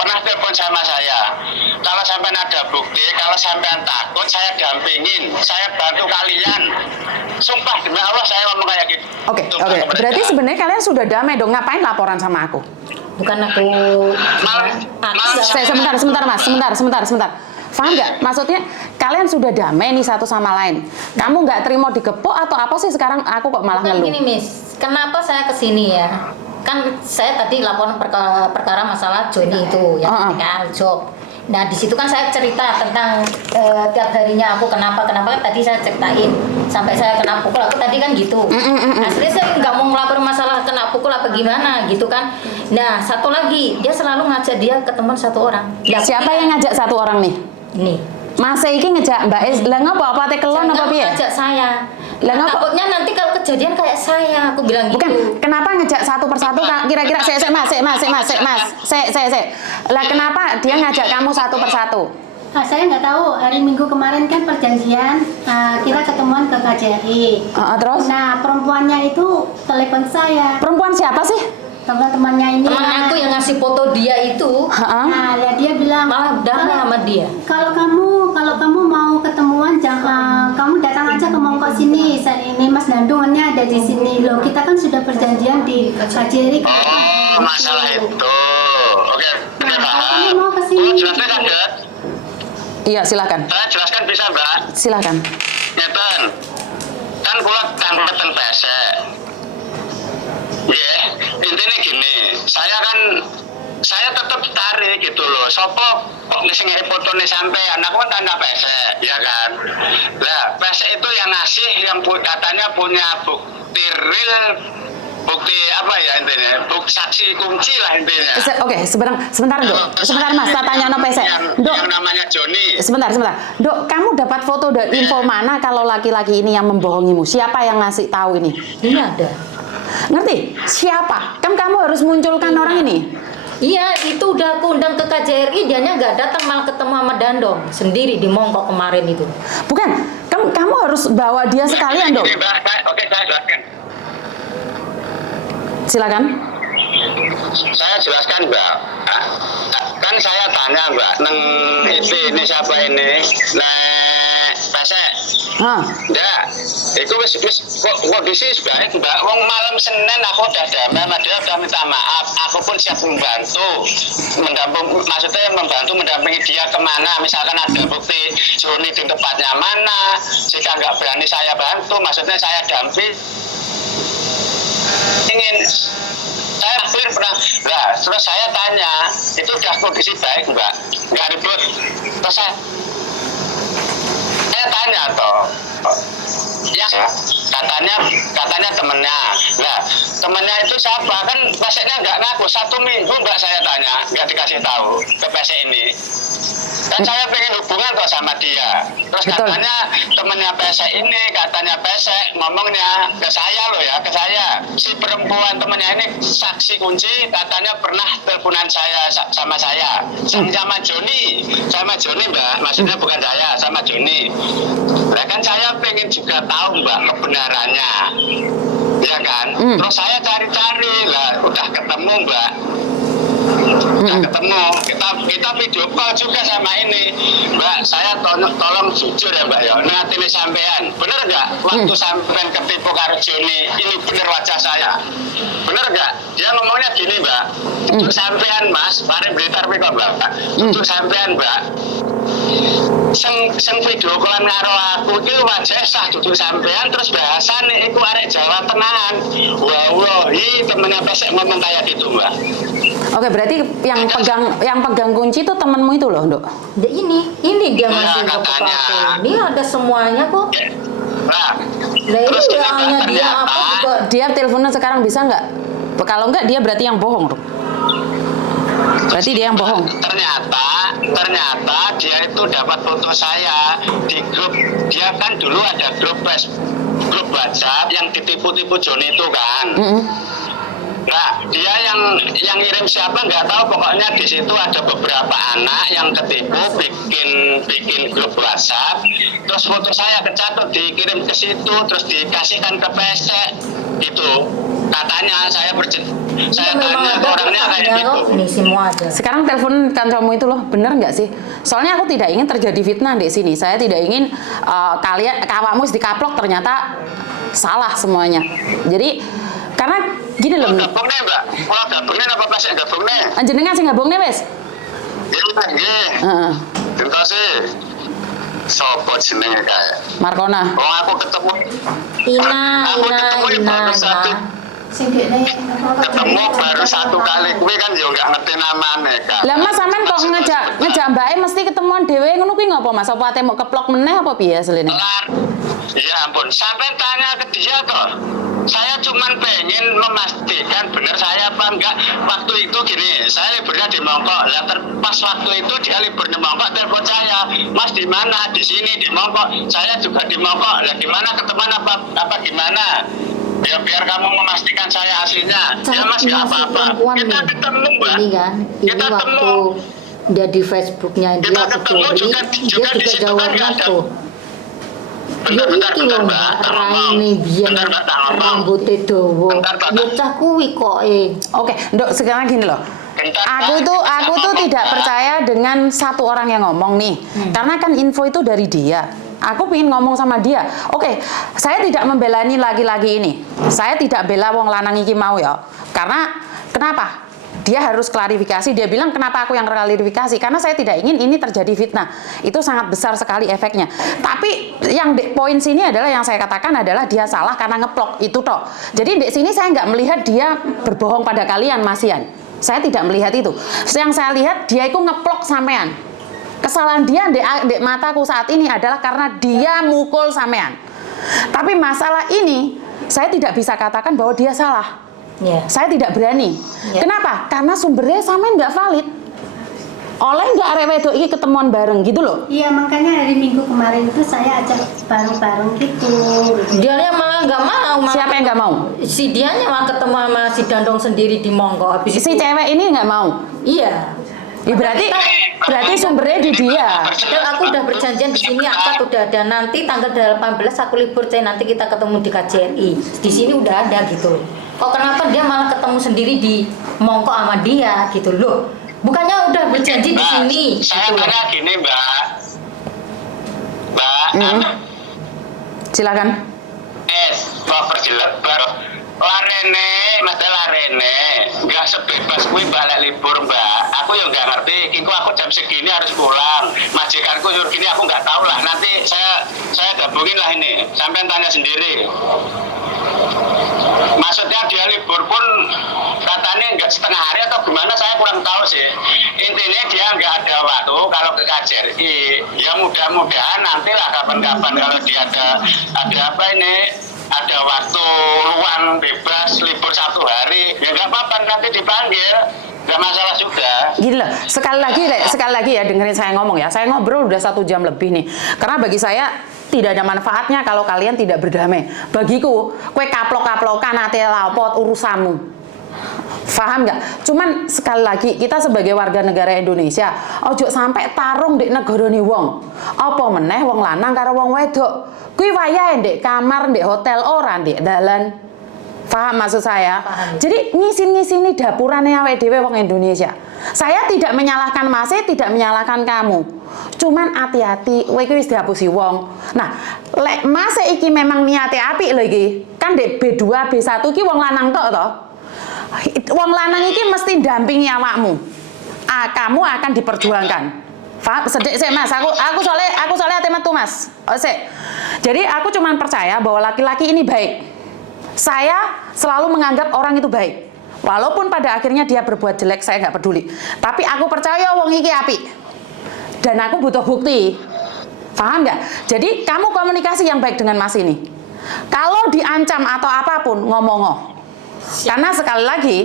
pernah telepon sama saya, kalau sampai ada bukti, kalau sampai takut, saya dampingin, saya bantu kalian. Sumpah demi Allah saya ngomong kayak gitu. Oke. Berarti sebenarnya kalian sudah damai dong, ngapain laporan sama aku? Bukan aku. Sebentar. Paham nggak? Maksudnya kalian sudah damai nih satu sama lain. Kamu nggak terima digepuk atau apa sih sekarang aku kok malah ngeluh? Gini Miss, kenapa saya kesini ya? Kan saya tadi laporan perkara masalah Joni itu yang PKL job. Nah di situ kan saya cerita tentang tiap harinya aku kenapa kan tadi saya ceritain sampai saya kena pukul aku tadi kan gitu. Aslinya saya nggak mau ngelapor masalah kena pukul apa gimana gitu kan. Nah satu lagi dia selalu ngajak dia ke teman satu orang. Siapa yang ngajak satu orang nih? Ini. Mas iki ngejak Mbak Es, lah ngapa apa teh kelon apa piye? Ngajak saya. Lah ngapa? Takutnya nanti kalau kejadian kayak saya, aku bilang gitu. Bukan, kenapa ngejak satu persatu kira-kira Mas. Lah kenapa dia ngajak kamu satu persatu? saya nggak tahu hari Minggu kemarin kan perjanjian kita ketemuan ke KJRI. Terus? Nah perempuannya itu telepon saya. Perempuan siapa sih? Teman-temannya ini. Teman aku yang ngasih foto dia itu. Nah ya dia bilang Malah damai sama dia. kalau kamu mau ketemuan jangan kamu datang aja ke Mongkok sini. Ini Mas Dandungnya ada di sini loh. Kita kan sudah perjanjian di KJRI. Oh, masalah itu. Oke, Nah, paham. kamu mau ke sini. Jelaskan kan, Mbak? Iya, silakan. Saya jelaskan bisa, Mbak. Silakan. Ngeten. Kan kula tanpa ten pesek. Nggih, intine gini, saya tetap tarik gitu loh. Sopo kok sing fotone sampean, aku kan tanda pesek, ya kan. Lah, pesek itu yang ngasih yang katanya punya bukti real, bukti apa ya intinya, bukti saksi kunci lah intinya. Oke, sebentar Dok. Sebentar Mas, tak tanya no pesek. Dok, Yang namanya Joni. sebentar. Dok, kamu dapat foto dan info mana kalau laki-laki ini yang membohongimu? Siapa yang ngasih tahu ini? Ini ada. Ngerti? Siapa? Kan kamu harus munculkan orang ini. Iya, itu udah aku undang ke KJRI, dianya nggak datang, malah ketemu sama Dandong sendiri di Mongkok kemarin itu. Bukan, kamu harus bawa dia sekalian Dok. Oke, saya jelaskan. Silakan. Saya jelaskan Mbak. Kan saya tanya Mbak, neng ini siapa ini? Nek pesek. Ya, itu wis kok kondisi baik Mbak. Wong malam Senin aku udah damai sama dia, udah minta maaf. Aku pun siap membantu, maksudnya mendampingi dia kemana. Misalkan ada bukti Joni di tempatnya mana. Jika nggak berani saya bantu, maksudnya saya dampingi. Saya pernah, nah, terus saya tanya, itu udah kondisi baik Mbak, nggak ribut. Terus saya tanya toh, ya katanya temennya. Nah, temennya itu siapa? Kan peseknya nggak ngaku. 1 minggu Mbak saya tanya, nggak dikasih tahu ke pesek ini. Kan saya pengen hubungan kok sama dia. Terus Betul. katanya temennya pesek ini, katanya pesek ngomongnya ke saya loh ya, ke saya. Si perempuan temennya ini saksi kunci, katanya pernah teleponan saya sama saya. Sama Joni Mbak, maksudnya bukan saya, sama Joni. Nah kan saya pengen juga tahu Mbak kebenarannya. Ya kan? Terus saya cari-cari lah, udah ketemu Mbak. Ketemu, kita video call juga sama ini Mbak. Saya tolong jujur ya Mbak ya, nanti ini sampean bener nggak waktu sampean ketipu karo Joni ini bener wajah saya, bener nggak? Dia ngomongnya gini Mbak, jujur sampean Mas, mari Blitar kok Mbak, jujur sampean Mbak, sing video callan karo aku iki wajah sah jujur sampean, terus bahasane iku arek Jawa tenanan. Wallahi temennya pesek ngomong kayak gitu Mbak. Oke, berarti yang pegang kunci itu temanmu itu loh, Dok. Ya, ini dia ngasih Nah, foto katanya. aku. Ini ada semuanya kok. Nah, Lah ini terus udah ini, hanya Mbak, dia apa ternyata- juga. Dia teleponan sekarang bisa nggak? Kalau nggak, dia berarti yang bohong, Dok. Berarti dia yang bohong. Ternyata dia itu dapat foto saya di grup. Dia kan dulu ada grup WhatsApp yang ditipu-tipu Joni itu kan. Nah, dia yang ngirim siapa nggak tahu, pokoknya di situ ada beberapa anak yang ketipu bikin grup WhatsApp, terus foto saya kecatut dikirim ke situ, terus dikasihkan ke pesek gitu. Katanya saya tanya orangnya kayak gitu. Ini semua ada. Sekarang telepon kantormu itu loh, bener nggak sih? Soalnya aku tidak ingin terjadi fitnah di sini. Saya tidak ingin kawamu dikaplok ternyata salah semuanya. Jadi karena gini loh. Gabungnya Mbak, gabungnya apa pesek gabungnya? Jenengan sing gabungne wis. Nggih. Heeh. Itu sih sopo jenenge kae. Markona. Wong aku ketemu Ina. ketemu baru 1 kali kuwi kan yo enggak ngerti namane kan. Lah Mas sampean kok ngejak mbake mesti ketemuan dhewe ngono kuwi ngopo Mas? Apa ate mau keplok meneh apa piye asline? Ya ampun, sampai tanya ke dia kok. Saya cuman pengen memastikan benar saya apa enggak. Waktu itu gini, saya liburnya di Mongkok. Lah pas waktu itu dia libur di Mongkok, telepon saya, Mas di mana? Di sini di Mongkok. Saya juga di Mongkok. Lah gimana ketemuan apa gimana? Ya biar kamu memastikan saya hasilnya. Ya Mas nggak apa-apa. Kita ketemu Mbak. Ini kan, ini Kita waktu ketemu. dia di Facebooknya dia Kita ketemu Polri, juga dia di juga situ kan jawabnya nggak ada. tuh. Ya Bentar, iki lho Mbak. Tak ngomong. raine biyen Bentar, Mbak, tak ngomong. rambutnya dawa. Bentar, Mbak. Ya cah kuwi kok Oke, Nduk, sekarang gini loh. Bentar, Aku tuh tidak percaya dengan satu orang yang ngomong nih. Karena kan info itu dari dia. Aku pengen ngomong sama dia. Oke, saya tidak membela ini laki-laki ini. Saya tidak bela wong lanang iki mau ya. Karena kenapa? Dia harus klarifikasi. Dia bilang kenapa aku yang klarifikasi? Karena saya tidak ingin ini terjadi fitnah. Itu sangat besar sekali efeknya. Tapi yang di poin sini adalah yang saya katakan adalah dia salah karena ngeplok itu toh. Jadi di sini saya nggak melihat dia berbohong pada kalian, Mas Ian. Saya tidak melihat itu. Yang saya lihat dia itu ngeplok sampean. Kesalahan dia di mataku saat ini adalah karena dia mukul sampean. Tapi masalah ini saya tidak bisa katakan bahwa dia salah. ya. Saya tidak berani. Ya. Kenapa? Karena sumbernya sampean nggak valid. Oleh nggak arek wedok iki ketemuan bareng gitu loh. Iya, makanya hari Minggu kemarin itu saya ajak bareng-bareng gitu. Dianya malah nggak mau. Siapa yang nggak mau? Si dianya malah ketemu sama si Dandong sendiri di Monggo. Habis Si itu, cewek ini nggak mau. iya. Ya, berarti sumbernya di dia. Padahal aku udah berjanjian di sini akad udah ada, nanti tanggal 18 aku libur nanti kita ketemu di KJRI. Di sini udah ada gitu. Kok kenapa dia malah ketemu sendiri di Mongko sama dia gitu loh? Bukannya udah berjanji di sini Saya gitu loh. tanya gini, Mbak. Silakan. Mau perjelas baru larene, masalah larene, nggak sebebas gue balik libur, Mbak. Aku yang nggak ngerti. Kiko aku jam segini harus pulang. Majikanku suruh gini, aku nggak tahu lah. Nanti saya gabungin lah ini. Sampai tanya sendiri. Maksudnya dia libur pun katanya nggak setengah hari atau gimana, saya kurang tahu sih. Intinya dia nggak ada waktu kalau ke KJRI. Ya mudah-mudahan nantilah kapan-kapan kalau dia ada apa ini, ada waktu luang bebas libur 1 hari, ya nggak apa-apa, nanti dipanggil, nggak masalah juga. Gini loh, sekali lagi ya dengerin saya ngomong ya. Saya ngobrol udah 1 jam lebih nih. Karena bagi saya tidak ada manfaatnya kalau kalian tidak berdamai. Bagiku, kue kaplok-kaplokan ate lapot urusanmu. Paham nggak? Cuman sekali lagi kita sebagai warga negara Indonesia, ojo sampai tarung di negarane wong. Apa meneh wong lanang karo wong wedok. Kuwi wayahe ndek kamar, ndek hotel ora ndek dalan. Paham maksud saya? Paham. Jadi ngisin-ngisini dapurane awake dhewe wong Indonesia. Saya tidak menyalahkan Mas, tidak menyalahkan kamu. Cuman hati-hati, kowe iki wis dihapusi wong. Nah, lek Mas iki memang niate apik lho iki. Kan ndek B2, B1 iki wong lanang tok to. Wong lanang iki mesti dampingi awakmu. Kamu akan diperjuangkan. Paham? Sedek sih Mas, aku soalnya ate metu Mas. Sik. Jadi aku cuman percaya bahwa laki-laki ini baik. Saya selalu menganggap orang itu baik. Walaupun pada akhirnya dia berbuat jelek, saya nggak peduli. Tapi aku percaya wong iki apik. Dan aku butuh bukti. Paham nggak? Jadi kamu komunikasi yang baik dengan Mas ini. Kalau diancam atau apapun, ngomong. Karena sekali lagi,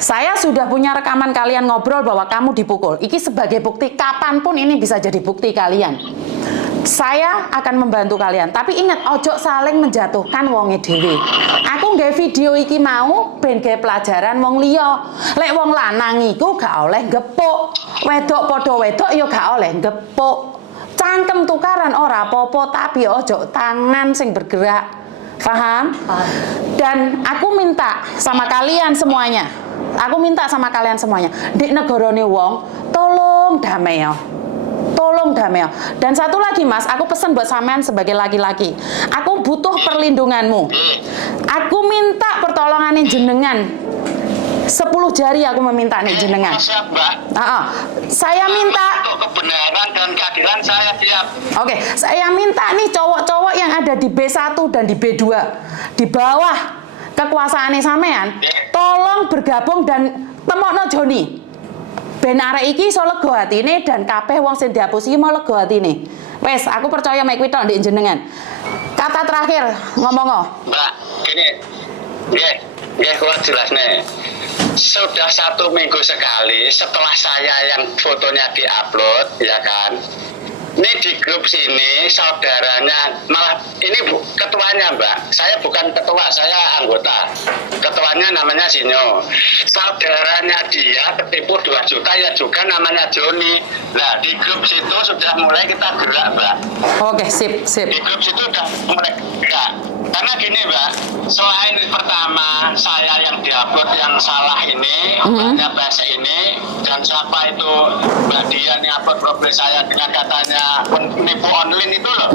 saya sudah punya rekaman kalian ngobrol bahwa kamu dipukul. Iki sebagai bukti, kapanpun ini bisa jadi bukti kalian. Saya akan membantu kalian. Tapi ingat, ojo saling menjatuhkan wonge dhewe. Aku nggak video iki mau ben gawe pelajaran wong liya. Lek wong lanang iku gak oleh gepuk. Wedok padha wedok ya gak oleh gepuk. Cangkem tukaran ora apa-apa, tapi ojo tangan sing bergerak. Paham? Dan aku minta sama kalian semuanya. Di negarane wong, tolong damai ya. Tolong damai. Dan satu lagi Mas, aku pesan buat sampean sebagai laki-laki. Aku butuh perlindunganmu. Aku minta pertolongan jenengan. 10 jari aku meminta nih jenengan. Siap, Mbak. Saya minta Untuk kebenaran dan keadilan saya siap. Oke, saya minta nih cowok-cowok yang ada di B1 dan di B2 di bawah kekuasaannya sampean, tolong bergabung dan temokno Joni. Ben arek iki iso lega atine dan kabeh wong sing dihapusi mau lega atine. Wes, aku percaya mek kuwi tok ndek jenengan. Kata terakhir ngomong. Mbak, gini. Nggih, kula jelasne. Sudah 1 minggu sekali setelah saya yang fotonya diupload, ya kan. Ini di grup sini saudaranya, malah ini ketuanya Mbak, saya bukan ketua, saya anggota. Ketuanya namanya Sinyo. Saudaranya dia ketipu 2 juta ya juga namanya Joni. Nah di grup situ sudah mulai kita gerak Mbak. Oke, sip. Di grup situ sudah mulai gerak. Karena gini Mbak, selain pertama saya yang diupload yang salah ini, obatnya pesek ini, dan siapa itu Mbak Dian yang upload profil saya dengan katanya penipu online itu loh.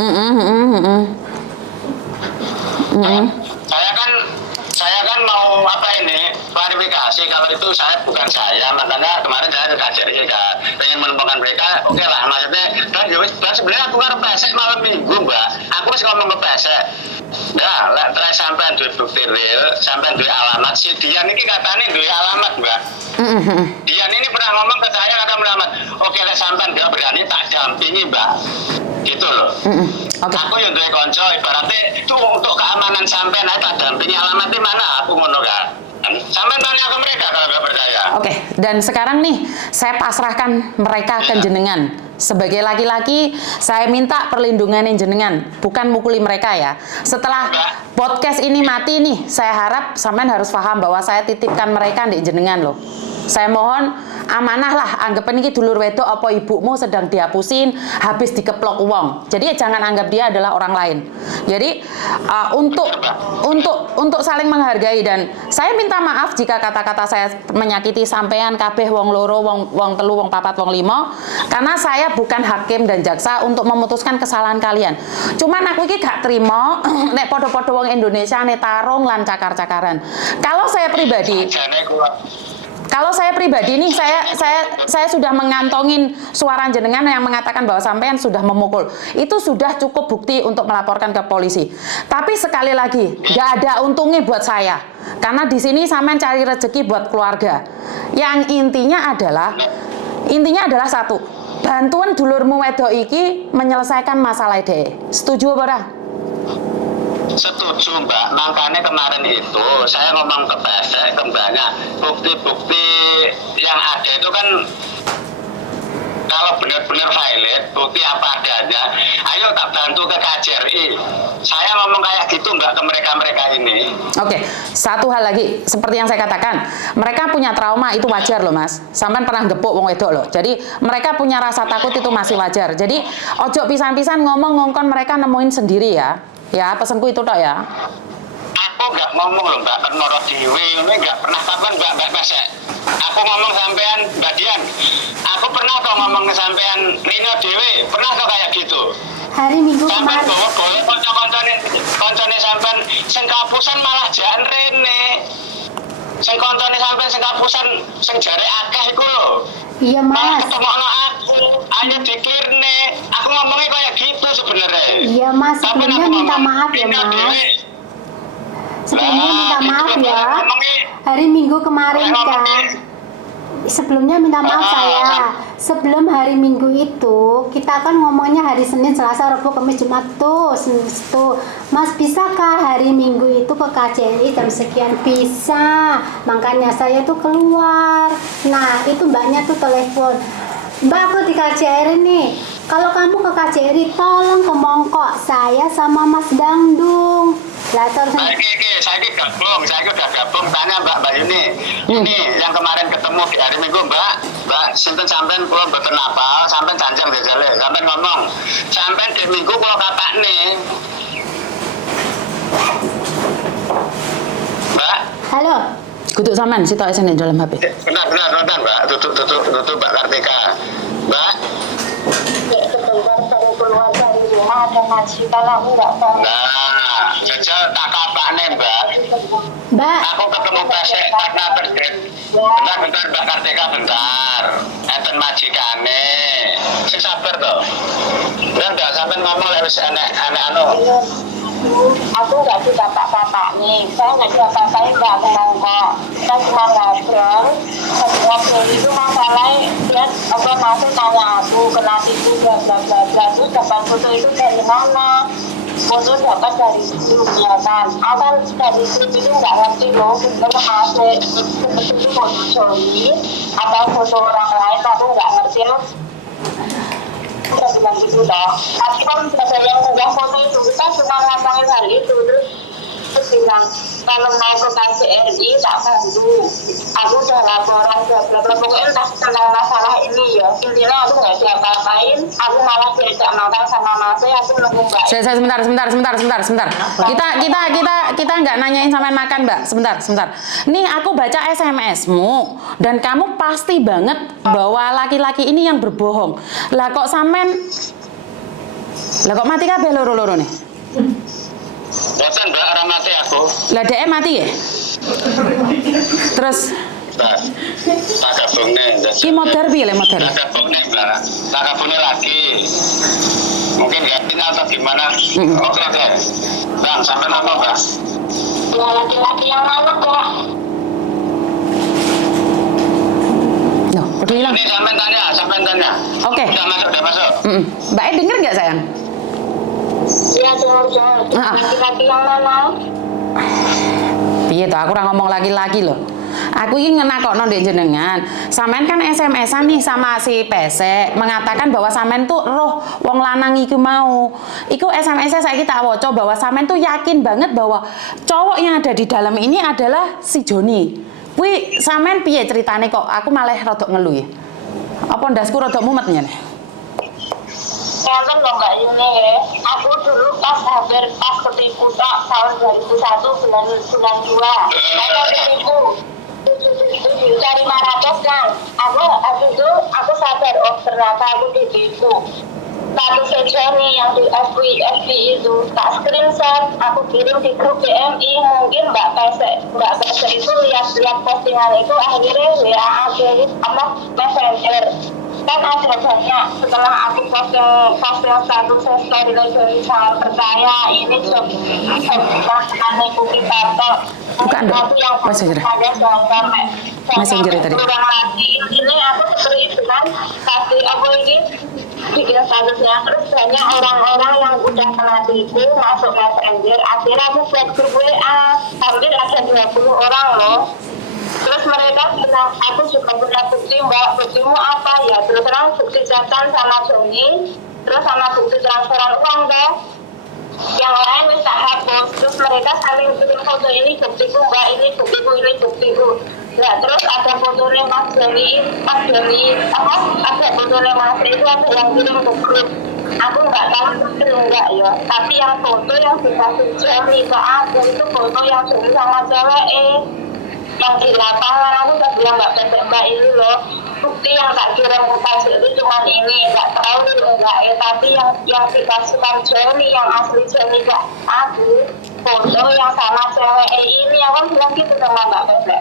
Saya kan mau apa ini klarifikasi kalau itu saya bukan saya, makanya kemarin saya kajian juga pengen menemukan mereka. Oke lah, maksudnya dan sebenarnya aku kan pesek malam minggu Mbak, aku masih ngomong ke pesek. Nah, lek terus sampean duwe bukti real, sampean duwe alamat. Si Dian ini katanya duwe alamat Mbak. Dian ini pernah ngomong ke saya ada alamat. Oke lek sampean gak berani tak dampingi Mbak. Gitu loh. Oke. Aku yang duwe konco ibaratnya itu untuk keamanan sampean aja tak dampingi alamatnya mana aku ngono kan. Sampean tanya ke mereka kalau nggak percaya. Oke, dan sekarang nih saya pasrahkan mereka ke jenengan. Sebagai laki-laki, saya minta perlindungan jenengan, bukan mukuli mereka ya. Setelah podcast ini mati nih, saya harap sampean harus paham bahwa saya titipkan mereka di jenengan loh. Saya mohon amanah lah, anggap ini dulur wedok apa ibumu sedang dihapusin, habis dikeplok uang. Jadi jangan anggap dia adalah orang lain. Jadi untuk saling menghargai, dan saya minta maaf jika kata-kata saya menyakiti sampean kabeh wong loro, wong telu, wong papat, wong limo, karena saya bukan hakim dan jaksa untuk memutuskan kesalahan kalian. Cuman aku ini gak terima nek podo-podo wong Indonesia nek tarung lan cakar-cakaran. Kalau saya pribadi nih, saya sudah mengantongin suara jenengan yang mengatakan bahwa sampean sudah memukul. Itu sudah cukup bukti untuk melaporkan ke polisi. Tapi sekali lagi, nggak ada untungnya buat saya. Karena di sini sampean cari rezeki buat keluarga. Yang intinya adalah satu, bantuan dulurmu wedok iki menyelesaikan masalah ide. Setuju apa ora? Setuju Mbak, makanya kemarin itu saya ngomong ke pesek, ke banyak bukti-bukti yang ada itu kan kalau benar-benar valid, bukti apa adanya, ayo tak bantu ke KJRI. Saya ngomong kayak gitu Mbak ke mereka-mereka ini. Oke, satu hal lagi, seperti yang saya katakan, mereka punya trauma, itu wajar loh Mas. Sampai pernah gepuk wong wedok loh. Jadi mereka punya rasa takut, itu masih wajar. Jadi ojo pisan-pisan ngomong-ngongkon mereka nemuin sendiri ya. Ya, pesanku itu tok ya. Aku nggak ngomong loh Mbak, penoro dewi, ini nggak pernah kapan Mbak Pesek. Aku ngomong sampean Mbak Dian, aku pernah kok ngomong ke sampean Rino dewi, pernah kok kayak gitu. Hari Minggu sampean kemarin. boleh koncone sampean sing kapusan malah jan rene. Sing koncone sampean sing kapusan sing jare akeh iku lho. Iya Mas. Ketemu aku, hanya dikirne. Aku ngomongnya kayak gitu sebenarnya. Iya Mas, sebelumnya minta maaf ya Mas. Sebelumnya minta maaf ya. Hari Minggu kemarin kan. Sebelumnya minta maaf saya. Sebelum hari Minggu itu kita kan ngomongnya hari Senin, Selasa, Rabu, Kamis, Jumat tuh. Mas bisakah hari Minggu itu ke KJRI jam sekian? Bisa. Makanya saya tuh keluar. Nah itu mbaknya tuh telepon. Mbak aku di KJRI nih. Kalau kamu ke KJRI tolong ke Mongkok saya sama Mas Dangdung. Lah terus saya udah gabung tanya Mbak Yuni. Ini yang kemarin ketemu di hari Minggu Mbak sinten sampean kula mboten apal, sampean janjang jajale, sampean ngomong. Sampean di Minggu kula katakne. Mbak. Halo. Kutuk sampean sitok sing dalam HP. Benar Mbak, tutup Mbak Kartika. Mbak. Nah, jajal tak kapane Mbak. Aku ketemu pesek karena terjadi. Bentar Mbak Kartika bentar. Enten majikane. Sing sabar toh. Enggak sampai ngomong lek wis enek anu. Aku nggak suka pak nih, saya nggak suka saya nggak ngomong kok, saya cuma ngobrol. Ngobrol itu masalahnya dia apa masih tanya aku kenapa itu bla itu dapat foto itu dari mana? Foto dapat dari situ ya kan? Asal dari situ itu nggak ngerti loh, belum hasil itu foto Joni atau foto orang lain aku nggak ngerti loh. udah bilang gitu toh. Tapi kan ada yang unggah foto itu, kita cuma ngomongin hal itu terus bilang kalau mau ke KJRI tak bantu. Aku udah laporan ke berapa pokoknya entah tentang masalah ini ya. Intinya aku nggak diapa-apain, aku malah diajak makan sama masnya, aku nunggu mbak. Sebentar. Kita nggak nanyain sampai makan, Mbak. Sebentar. Nih aku baca SMS-mu dan kamu pasti banget bahwa laki-laki ini yang berbohong. Lah kok mati kabeh loro-loro nih? Boten Mbak, ora mati aku. Lah dhek mati ya? Terus Tak gabungne. ki modar piye le modar? Tak gabungne Mbak. Tak gabungne lagi. Mungkin gantinya atau gimana? Oke. Bang, sampai nama Mbak. Ya laki-laki yang mana kok? Loh, udah hilang. Ini sampai tanya. Oke. Udah masuk. Mbak denger nggak sayang? Iya dengar. Laki-laki yang mana? Piye toh aku ora ngomong laki-laki loh. Aku ini ngenakokno ndek jenengan. Sampean kan SMS-an nih sama si Pesek mengatakan bahwa sampean tuh roh wong lanang iku mau. Iku SMS-nya saiki tak waca bahwa sampean tuh yakin banget bahwa cowok yang ada di dalam ini adalah si Joni. Kuwi sampean piye ceritane kok aku malah rodok ngeluh ya. Apa ndasku rodok mumet nyene? Enten loh Mbak Yuni ya. Aku dulu pas ketipu tahun 2001 bulan 2. Saya ketipu 7.500 kan. Aku sadar ternyata aku ditipu. Satu Joni yang di FB itu tak screenshot, aku kirim di grup BMI. Mungkin Mbak Pese itu lihat postingan itu akhirnya Messenger. Kan ada banyak setelah aku posting satu story dari sangat percaya ini bukan ikuti tato bukan dong Messenger tadi ini aku seperti itu kan kasih aku ini bikin statusnya terus banyak orang-orang yang udah kena tipu masuk Messenger akhirnya aku buat grup WA hampir ada 20 orang loh. Terus mereka bilang, aku juga punya bukti Mbak, buktimu apa ya? Terus terang bukti jajan sama Joni, terus sama bukti transferan uang deh. Yang lain bisa hapus, terus mereka saling bikin foto ini buktiku Mbak, ini buktiku. Nah terus ada fotonya Mas Joni, ada fotonya Mas itu ada yang kirim ke grup. Aku nggak tahu betul enggak ya, tapi yang foto yang dikasih Joni ke aku itu foto yang Joni sama cewek yang di lapangan. Aku udah bilang Mbak ini loh bukti yang tak kirim ke Tasik itu cuma ini, nggak tahu enggak tapi yang dikasihkan Joni yang asli Joni ke aku foto yang sama cewek ini. Aku bilang gitu sama Mbak Bebe.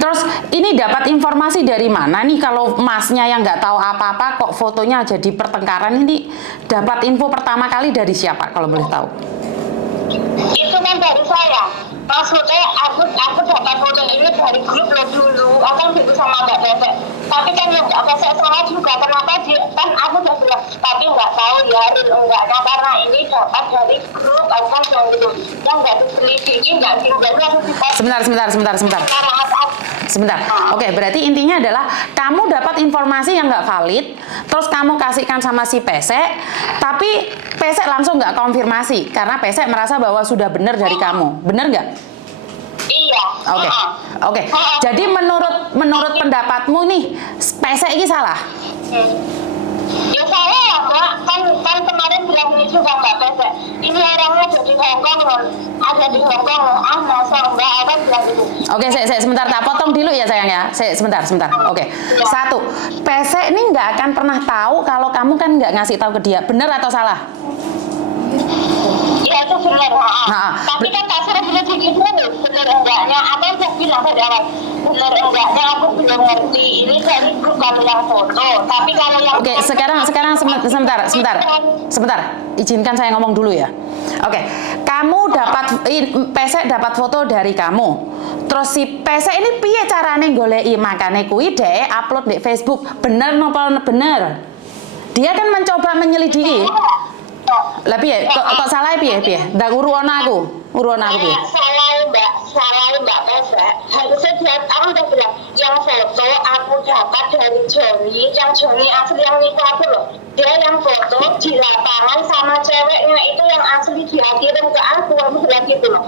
Terus ini dapat informasi dari mana nih kalau masnya yang nggak tahu apa-apa kok fotonya jadi pertengkaran ini? Dapat info pertama kali dari siapa kalau boleh tahu? Itu kan dari saya. Maksudnya aku dapat foto ini dari grup lo dulu. Aku kan gitu sama Mbak Bebe. Tapi kan yang Mbak Bebe sama juga. Kenapa dia kan aku udah bilang tapi nggak tahu ya enggaknya karena ini dapat dari grup. Aku kan yang gitu. Yang nggak diselidiki nggak tinggal aku Sebentar. Oke, berarti intinya adalah kamu dapat informasi yang nggak valid, terus kamu kasihkan sama si Pesek, tapi Pesek langsung nggak konfirmasi karena Pesek merasa bahwa sudah benar dari kamu, benar nggak? Iya. Oke. Jadi menurut pendapatmu nih, Pesek ini salah? Ya salah ya Mbak, kan kemarin bilang ini juga Mbak Pesek. Ini orangnya ada di Hongkong loh. Masa Mbak apa bilang gitu. Oke, saya sebentar tak potong dulu ya sayang ya. Sebentar. Oke. Satu, Pesek ini nggak akan pernah tahu kalau kamu kan nggak ngasih tahu ke dia, benar atau salah? Ya itu benar. Tapi kan tak suruh bilang begitu, benar enggaknya. Apa yang bilang dari awal? Benar enggaknya aku belum ngerti. Ini dari grup kamu yang foto. Tapi kalau yang Oke, sekarang sebentar. Izinkan saya ngomong dulu ya. Oke, kamu Pesek dapat foto dari kamu. Terus si Pesek ini piye carane goleki makane kuwi dhek upload di Facebook. Bener napa bener? Dia kan mencoba menyelidiki. Lah piye? Kok salah piye? Ndak uruana aku piye? Salah Mbak Pesek. Harusnya dia aku udah bilang yang foto aku dapat dari Joni, yang Joni asli yang nikah itu loh. Dia yang foto di lapangan sama ceweknya itu yang asli dia kirim ke aku bilang gitu loh.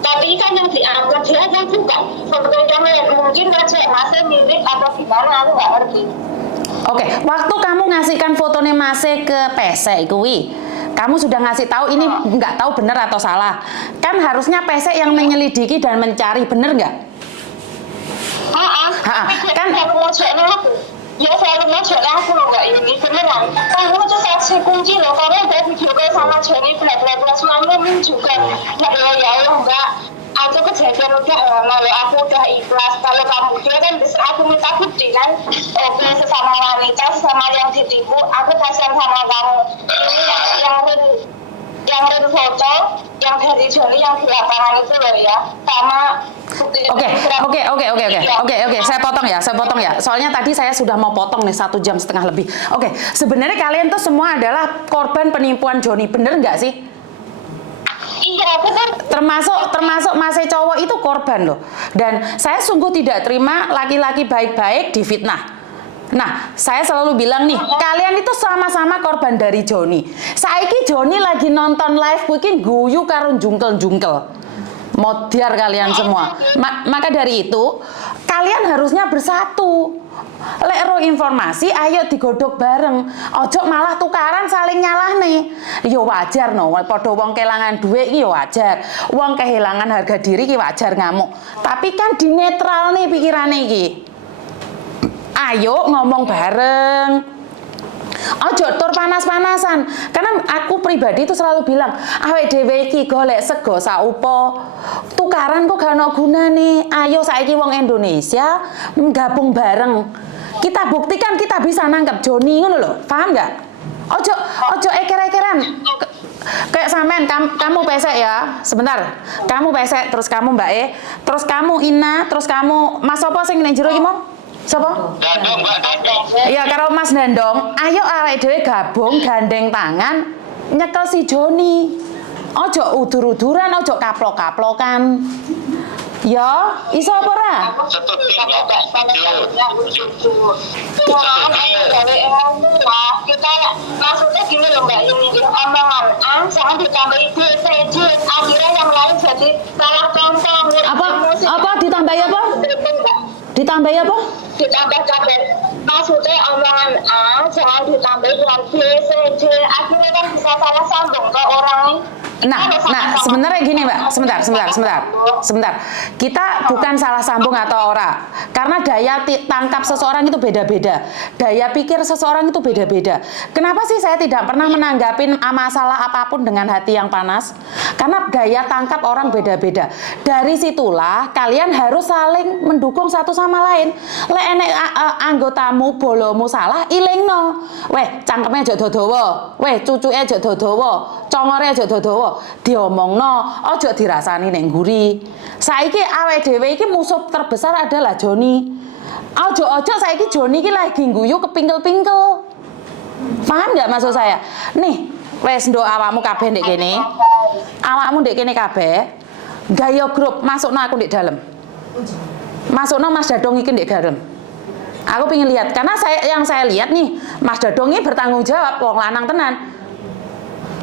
Tapi kan yang diangkat dia yang bukan foto yang lain, mungkin aja masih mirip atau gimana aku nggak ngerti. Oke, waktu kamu ngasihkan fotonya Mase ke PC kuwi, kamu sudah ngasih tahu ini nggak tahu benar atau salah. Kan harusnya PC yang menyelidiki dan mencari, bener nggak? Kan ya saya mau cerita aku loh nggak ini beneran. Kamu tuh saksi kunci loh, karena udah video sama Jenny bla suaminya juga nggak ya enggak. Aku kejadian udah lalu aku udah ikhlas. Kalau kamu dia kan bisa aku minta bukti kan, oke sesama wanita sesama yang ditipu, aku kasihan sama kamu. Yang real foto yang dari Joni yang di lapangan itu loh ya, sama Oke, saya potong ya. Soalnya tadi saya sudah mau potong nih 1,5 jam lebih. Oke, sebenarnya kalian tuh semua adalah korban penipuan Joni, bener nggak sih? Iya, benar. Termasuk Mase cowok itu korban loh. Dan saya sungguh tidak terima laki-laki baik-baik difitnah. Nah, saya selalu bilang nih, kalian itu sama-sama korban dari Joni. Saiki Joni lagi nonton live bikin guyu karo jungkel-jungkel. Modiar kalian semua. Maka dari itu, kalian harusnya bersatu. Lek ro informasi, ayo digodok bareng. Ojo malah tukaran saling nyalah nih. Yo wajar no, podo wong kelangan duit iki yo wajar. Wong kehilangan harga diri iki wajar ngamuk. Tapi kan dinetral nih pikirannya iki. Ayo ngomong bareng. Ojo tur panas-panasan. Karena aku pribadi itu selalu bilang, awake dhewe iki golek sego saupo. Tukaran kok gak ono gunane. Ayo saiki wong Indonesia gabung bareng. Kita buktikan kita bisa nangkep Joni ngono lho. Paham nggak? Ojo eker-ekeran. Kayak sampean kamu pesek ya. Sebentar. Kamu pesek terus kamu Mbak E, terus kamu Ina, terus kamu Mas apa sing ning jero iki mau? Sapa? Dandong, Mbak, Dandong. Iya, karo Mas Dandong. Ayo awake dhewe gabung gandeng tangan nyekel si Joni. Ojo udur-uduran, ojo kaplok-kaplokan. Ya, iso apa ora? Kita maksudnya gini loh Mbak, ini omongan jangan ditambahi BCJ, akhirnya yang lain jadi salah contoh. Apa ditambahi apa? Ditambahi apa? Ditambah kabel. Maksudnya omongan A jangan ditambahi dengan B, C, D, akhirnya kan bisa salah sambung ke orang ini. Nah, sebenarnya gini Mbak, sebentar. Kita bukan salah sambung atau ora, karena daya tangkap seseorang itu beda-beda, daya pikir seseorang itu beda-beda. Kenapa sih saya tidak pernah menanggapi masalah apapun dengan hati yang panas? Karena daya tangkap orang beda-beda. Dari situlah kalian harus saling mendukung satu sama lain. Lek enek anggotamu bolomu salah, ilingno. Weh, cangkeme aja dodowo. Weh, cucuke aja dodowo. Congore aja dodowo. Diomongno, ojo dirasani ning nguri. Saiki awake dhewe iki musuh terbesar adalah Joni. Ojo saiki Joni iki lagi guyu kepingkel-pingkel. Paham nggak maksud saya? Nih, wes nduk awakmu kabeh ndek kene. Awakmu ndek kene kabeh. Gaya grup masukno aku ndek dalem. Masukno Mas Dadong iki ndek dalem. Aku pengen lihat karena yang saya lihat nih, Mas Dadong ini bertanggung jawab wong lanang tenan.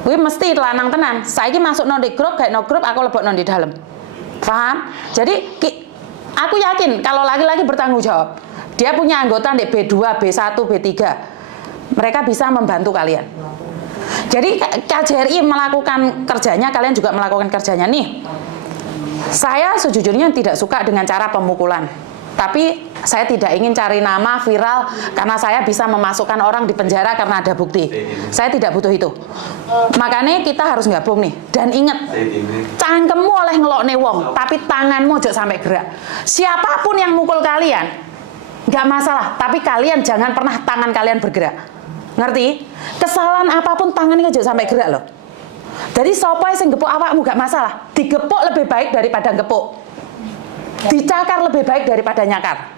Kuwi mesti lanang tenan. Saiki masuk di grup, gak no grup aku lebokno di dalam. Paham? Jadi aku yakin kalau laki-laki bertanggung jawab, dia punya anggota di B2, B1, B3. Mereka bisa membantu kalian. Jadi KJRI melakukan kerjanya, kalian juga melakukan kerjanya nih. Saya sejujurnya tidak suka dengan cara pemukulan. Tapi saya tidak ingin cari nama viral karena saya bisa memasukkan orang di penjara karena ada bukti. Saya tidak butuh itu. Makanya kita harus gabung nih. Dan ingat, cangkemmu oleh ngelokne wong, tapi tanganmu aja sampai gerak. Siapapun yang mukul kalian, nggak masalah. Tapi kalian jangan pernah tangan kalian bergerak. Ngerti? Kesalahan apapun tangannya aja sampai gerak loh. Jadi sopo sing gepuk awakmu gak masalah. Digepuk lebih baik daripada gepuk. Dicakar lebih baik daripada nyakar.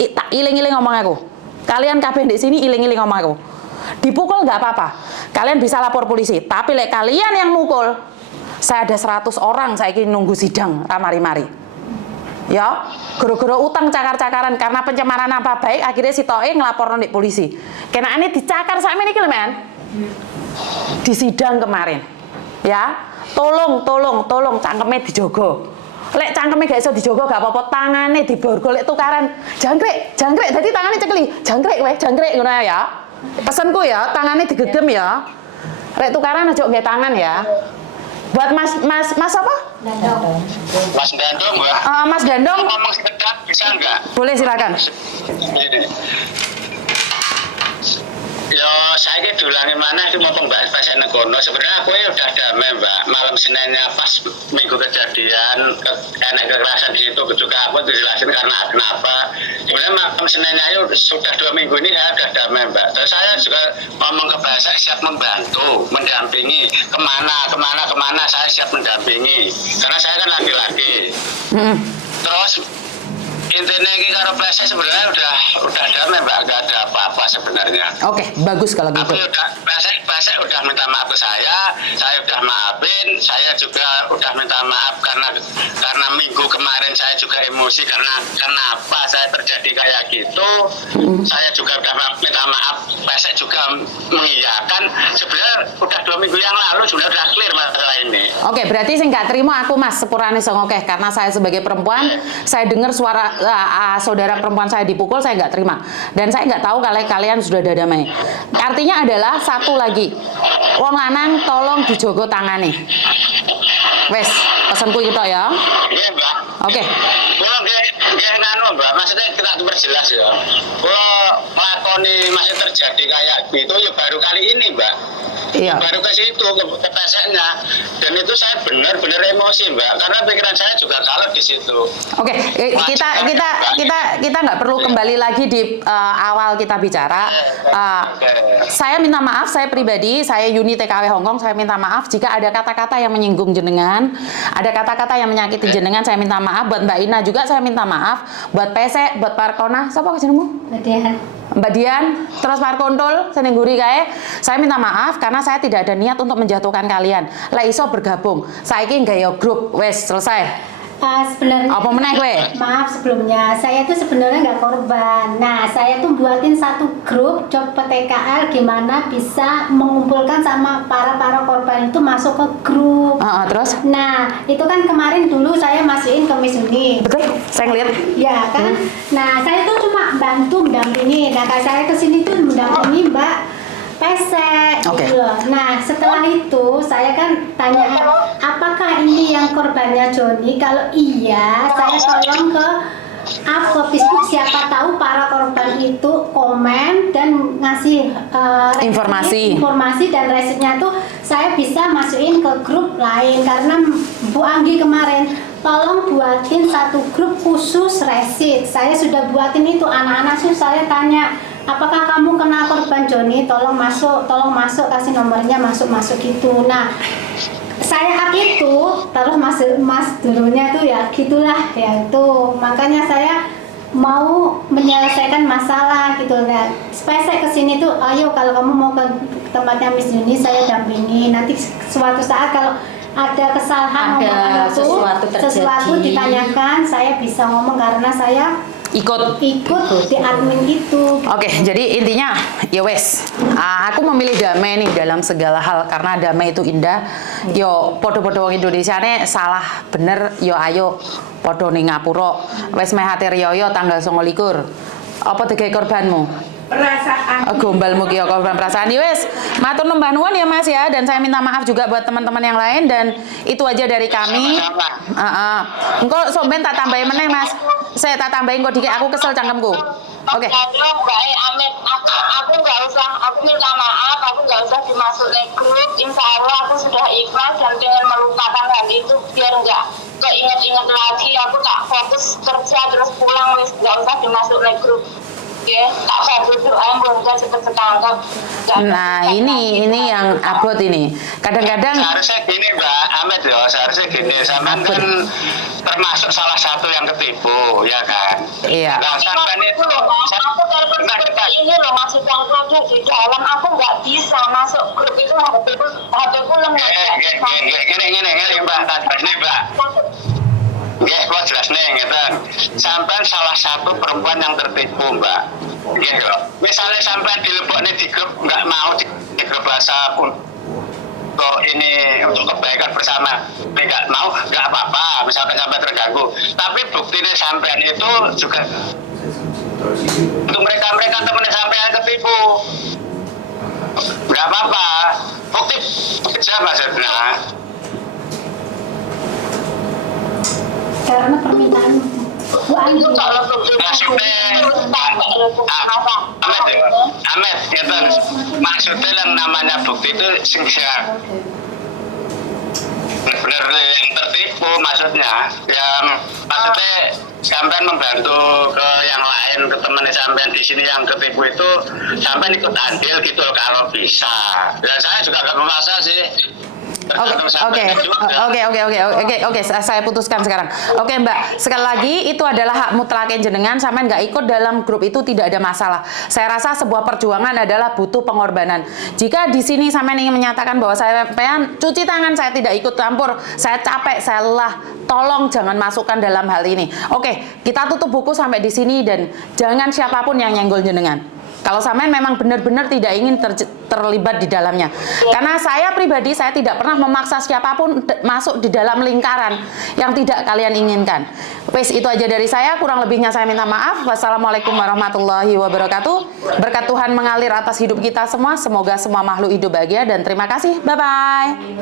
Tak iling-iling ngomong aku. Kalian kabeh di sini iling-iling ngomong aku. Dipukul nggak apa-apa. Kalian bisa lapor polisi. Tapi lek kalian yang mukul, saya ada 100 orang saya ingin nunggu sidang ramari-mari. Ya, gara-gara utang cakar-cakaran karena pencemaran nama baik akhirnya si Toe ngelapor nek polisi. Kenane dicakar sakmene iki lho, Men. Di sidang kemarin. Ya, tolong cangkeme dijogo. Lek cangkeme gak iso dijogo gak apa-apa, tangane diborgo lek tukaran. Jangkrik, dadi tangane cekli. Jangkrik ngono ya. Pesenku ya, tangane digedem ya. Lek tukaran aja nggih tangan ya. Buat Mas apa? Dandong. Mas Dandong, Mbak. Mas Dandong. Ngomong sebentar bisa enggak? Boleh silakan. Ini. Ya, saya ini dulangi mana itu mau pembahas pasien negono. Sebenarnya aku ya udah damai, Mbak. Malam Seninnya pas minggu kejadian, enak kekerasan di situ juga aku dijelasin karena kenapa. Sebenarnya malam Seninnya ya sudah 2 minggu ini saya udah damai, Mbak. Terus saya juga ngomong ke bahasa siap membantu, mendampingi kemana saya siap mendampingi. Karena saya kan laki-laki. Terus intinya ini karo Plese sebenarnya udah damai, Mbak, nggak ada apa-apa sebenarnya. Oke, bagus kalau gitu. Aku udah Plese udah minta maaf ke saya udah maafin, saya juga udah minta maaf karena minggu kemarin saya juga emosi karena kenapa saya terjadi kayak gitu. Saya juga udah minta maaf, Plese juga mengiyakan. Sebenarnya udah 2 minggu yang lalu sudah clear masalah ini. Oke, berarti saya nggak terima aku Mas sepurane songokeh karena saya sebagai perempuan, saya dengar suara saudara perempuan saya dipukul, saya nggak terima. Dan saya nggak tahu kalau kalian sudah ada damai. Artinya adalah satu lagi, wong lanang tolong dijogo tangane. Wes, pesanku itu ya. Iya, Mbak. Oke. Kalau nggih nganu, Mbak, maksudnya kita perjelas ya. Kalau melakoni masih terjadi kayak gitu ya baru kali ini, Mbak. Iya. Baru ke situ ke peseknya. Dan itu saya benar-benar emosi, Mbak, karena pikiran saya juga kalah di situ. Oke, kita nggak perlu kembali lagi di awal kita bicara. Saya minta maaf, saya pribadi, saya Yuni TKW Hongkong, saya minta maaf jika ada kata-kata yang menyinggung jenengan, ada kata-kata yang menyakiti jenengan, saya minta maaf. Buat Mbak Ina juga saya minta maaf. Buat Pesek, buat Parkona, siapa jenengmu? Mbak Dian, terus Markontol, senengguri kae, saya minta maaf karena saya tidak ada niat untuk menjatuhkan kalian. Lah iso bergabung. Saiki nggak grup, wes selesai. Sebenarnya apa meneh kowe? Maaf sebelumnya, saya tuh sebenarnya nggak korban. Nah, saya tuh buatin satu grup job PTKL gimana bisa mengumpulkan sama para korban itu masuk ke grup. Terus? Nah, itu kan kemarin dulu saya masukin ke Miss Uni. Betul, saya ngeliat. Ya kan. Nah, saya tuh cuma bantu mendampingi. Nah, kayak saya kesini tuh mendampingi Mbak Pesek gitu loh. Nah, setelah itu saya kan tanya apakah ini yang korbannya Joni? Kalau iya, saya tolong ke Facebook, siapa tahu para korban itu komen dan ngasih informasi dan resitnya tuh saya bisa masukin ke grup lain. Karena Bu Anggi kemarin tolong buatin satu grup khusus resit. Saya sudah buatin itu, anak-anak sih saya tanya, apakah kamu kenal korban Joni? Tolong masuk, kasih nomornya, masuk gitu. Nah, saya itu terus mas dulunya tuh ya gitulah ya itu, makanya saya mau menyelesaikan masalah gitu. Nah, supaya saya kesini tuh, ayo kalau kamu mau ke tempatnya Miss Joni saya dampingi. Nanti suatu saat kalau ada kesalahan sesuatu ditanyakan, saya bisa ngomong karena saya ikut di admin itu. Oke, jadi intinya ya wes, aku memilih damai nih dalam segala hal karena damai itu indah. Yo podo-podo wong Indonesia nih salah bener yo ayo podo ning ngapura. Wes meh ati riyo tanggal 29. Apa dege korbanmu? Perasaan. Gombalmu ki korban perasaan. Ya wes, matur nuwun ya Mas ya, dan saya minta maaf juga buat teman-teman yang lain, dan itu aja dari kami. Engko somben tak tambahin meneh Mas. Saya tak tambahin kok dikit, aku kesel cangkemku. Oke. Aku nggak usah, aku minta maaf, aku nggak usah dimasukin grup. Insya Allah aku sudah ikhlas dan pengen melupakan hal itu biar nggak keinget-inget lagi. Aku tak fokus kerja terus pulang, wis nggak usah dimasukin grup. Nah ini yang abot ini. Kadang-kadang seharusnya gini Mbak Ahmed ya, seharusnya gini, sampean kan termasuk salah satu yang ketipu, ya kan? Iya. Nah, sampean itu aku telepon seperti ini loh, masih yang ada di dalam, aku nggak bisa masuk grup itu, HP ku lemah. Gini Mbak, ini Mbak. Nggih, kula jelasne ngeten. Sampean salah satu perempuan yang tertipu, Mbak. Nggih kok. Misalnya sampean dilebokne di grup nggak mau di grup WhatsApp untuk ini untuk kebaikan bersama, nggak mau, nggak apa-apa. Misalkan sampai terganggu. Tapi buktinya sampean itu juga untuk mereka temennya sampean ketipu. Nggak apa-apa. Bukti aja maksudnya. Karena permintaan Bu Andi. Amet, maksudnya yang namanya bukti itu benar yang tertipu maksudnya. Ya maksudnya sampean membantu ke yang lain, ke teman sampean di sini yang ketipu itu sampean ikut andil gitu kalau bisa. Dan saya juga gak memaksa sih. Oke, saya putuskan sekarang. Oke Mbak, sekali lagi itu adalah hak mutlaknya jenengan, sampean nggak ikut dalam grup itu tidak ada masalah. Saya rasa sebuah perjuangan adalah butuh pengorbanan. Jika di sini sampean ingin menyatakan bahwa saya pengen cuci tangan, saya tidak ikut campur, saya capek, saya lelah, tolong jangan masukkan dalam hal ini. Oke, kita tutup buku sampai di sini dan jangan siapapun yang nyenggol jenengan. Kalau sampean memang benar-benar tidak ingin terlibat di dalamnya. Karena saya pribadi, saya tidak pernah memaksa siapapun masuk di dalam lingkaran yang tidak kalian inginkan. Wes, itu aja dari saya. Kurang lebihnya saya minta maaf. Wassalamualaikum warahmatullahi wabarakatuh. Berkat Tuhan mengalir atas hidup kita semua. Semoga semua makhluk hidup bahagia dan terima kasih. Bye-bye.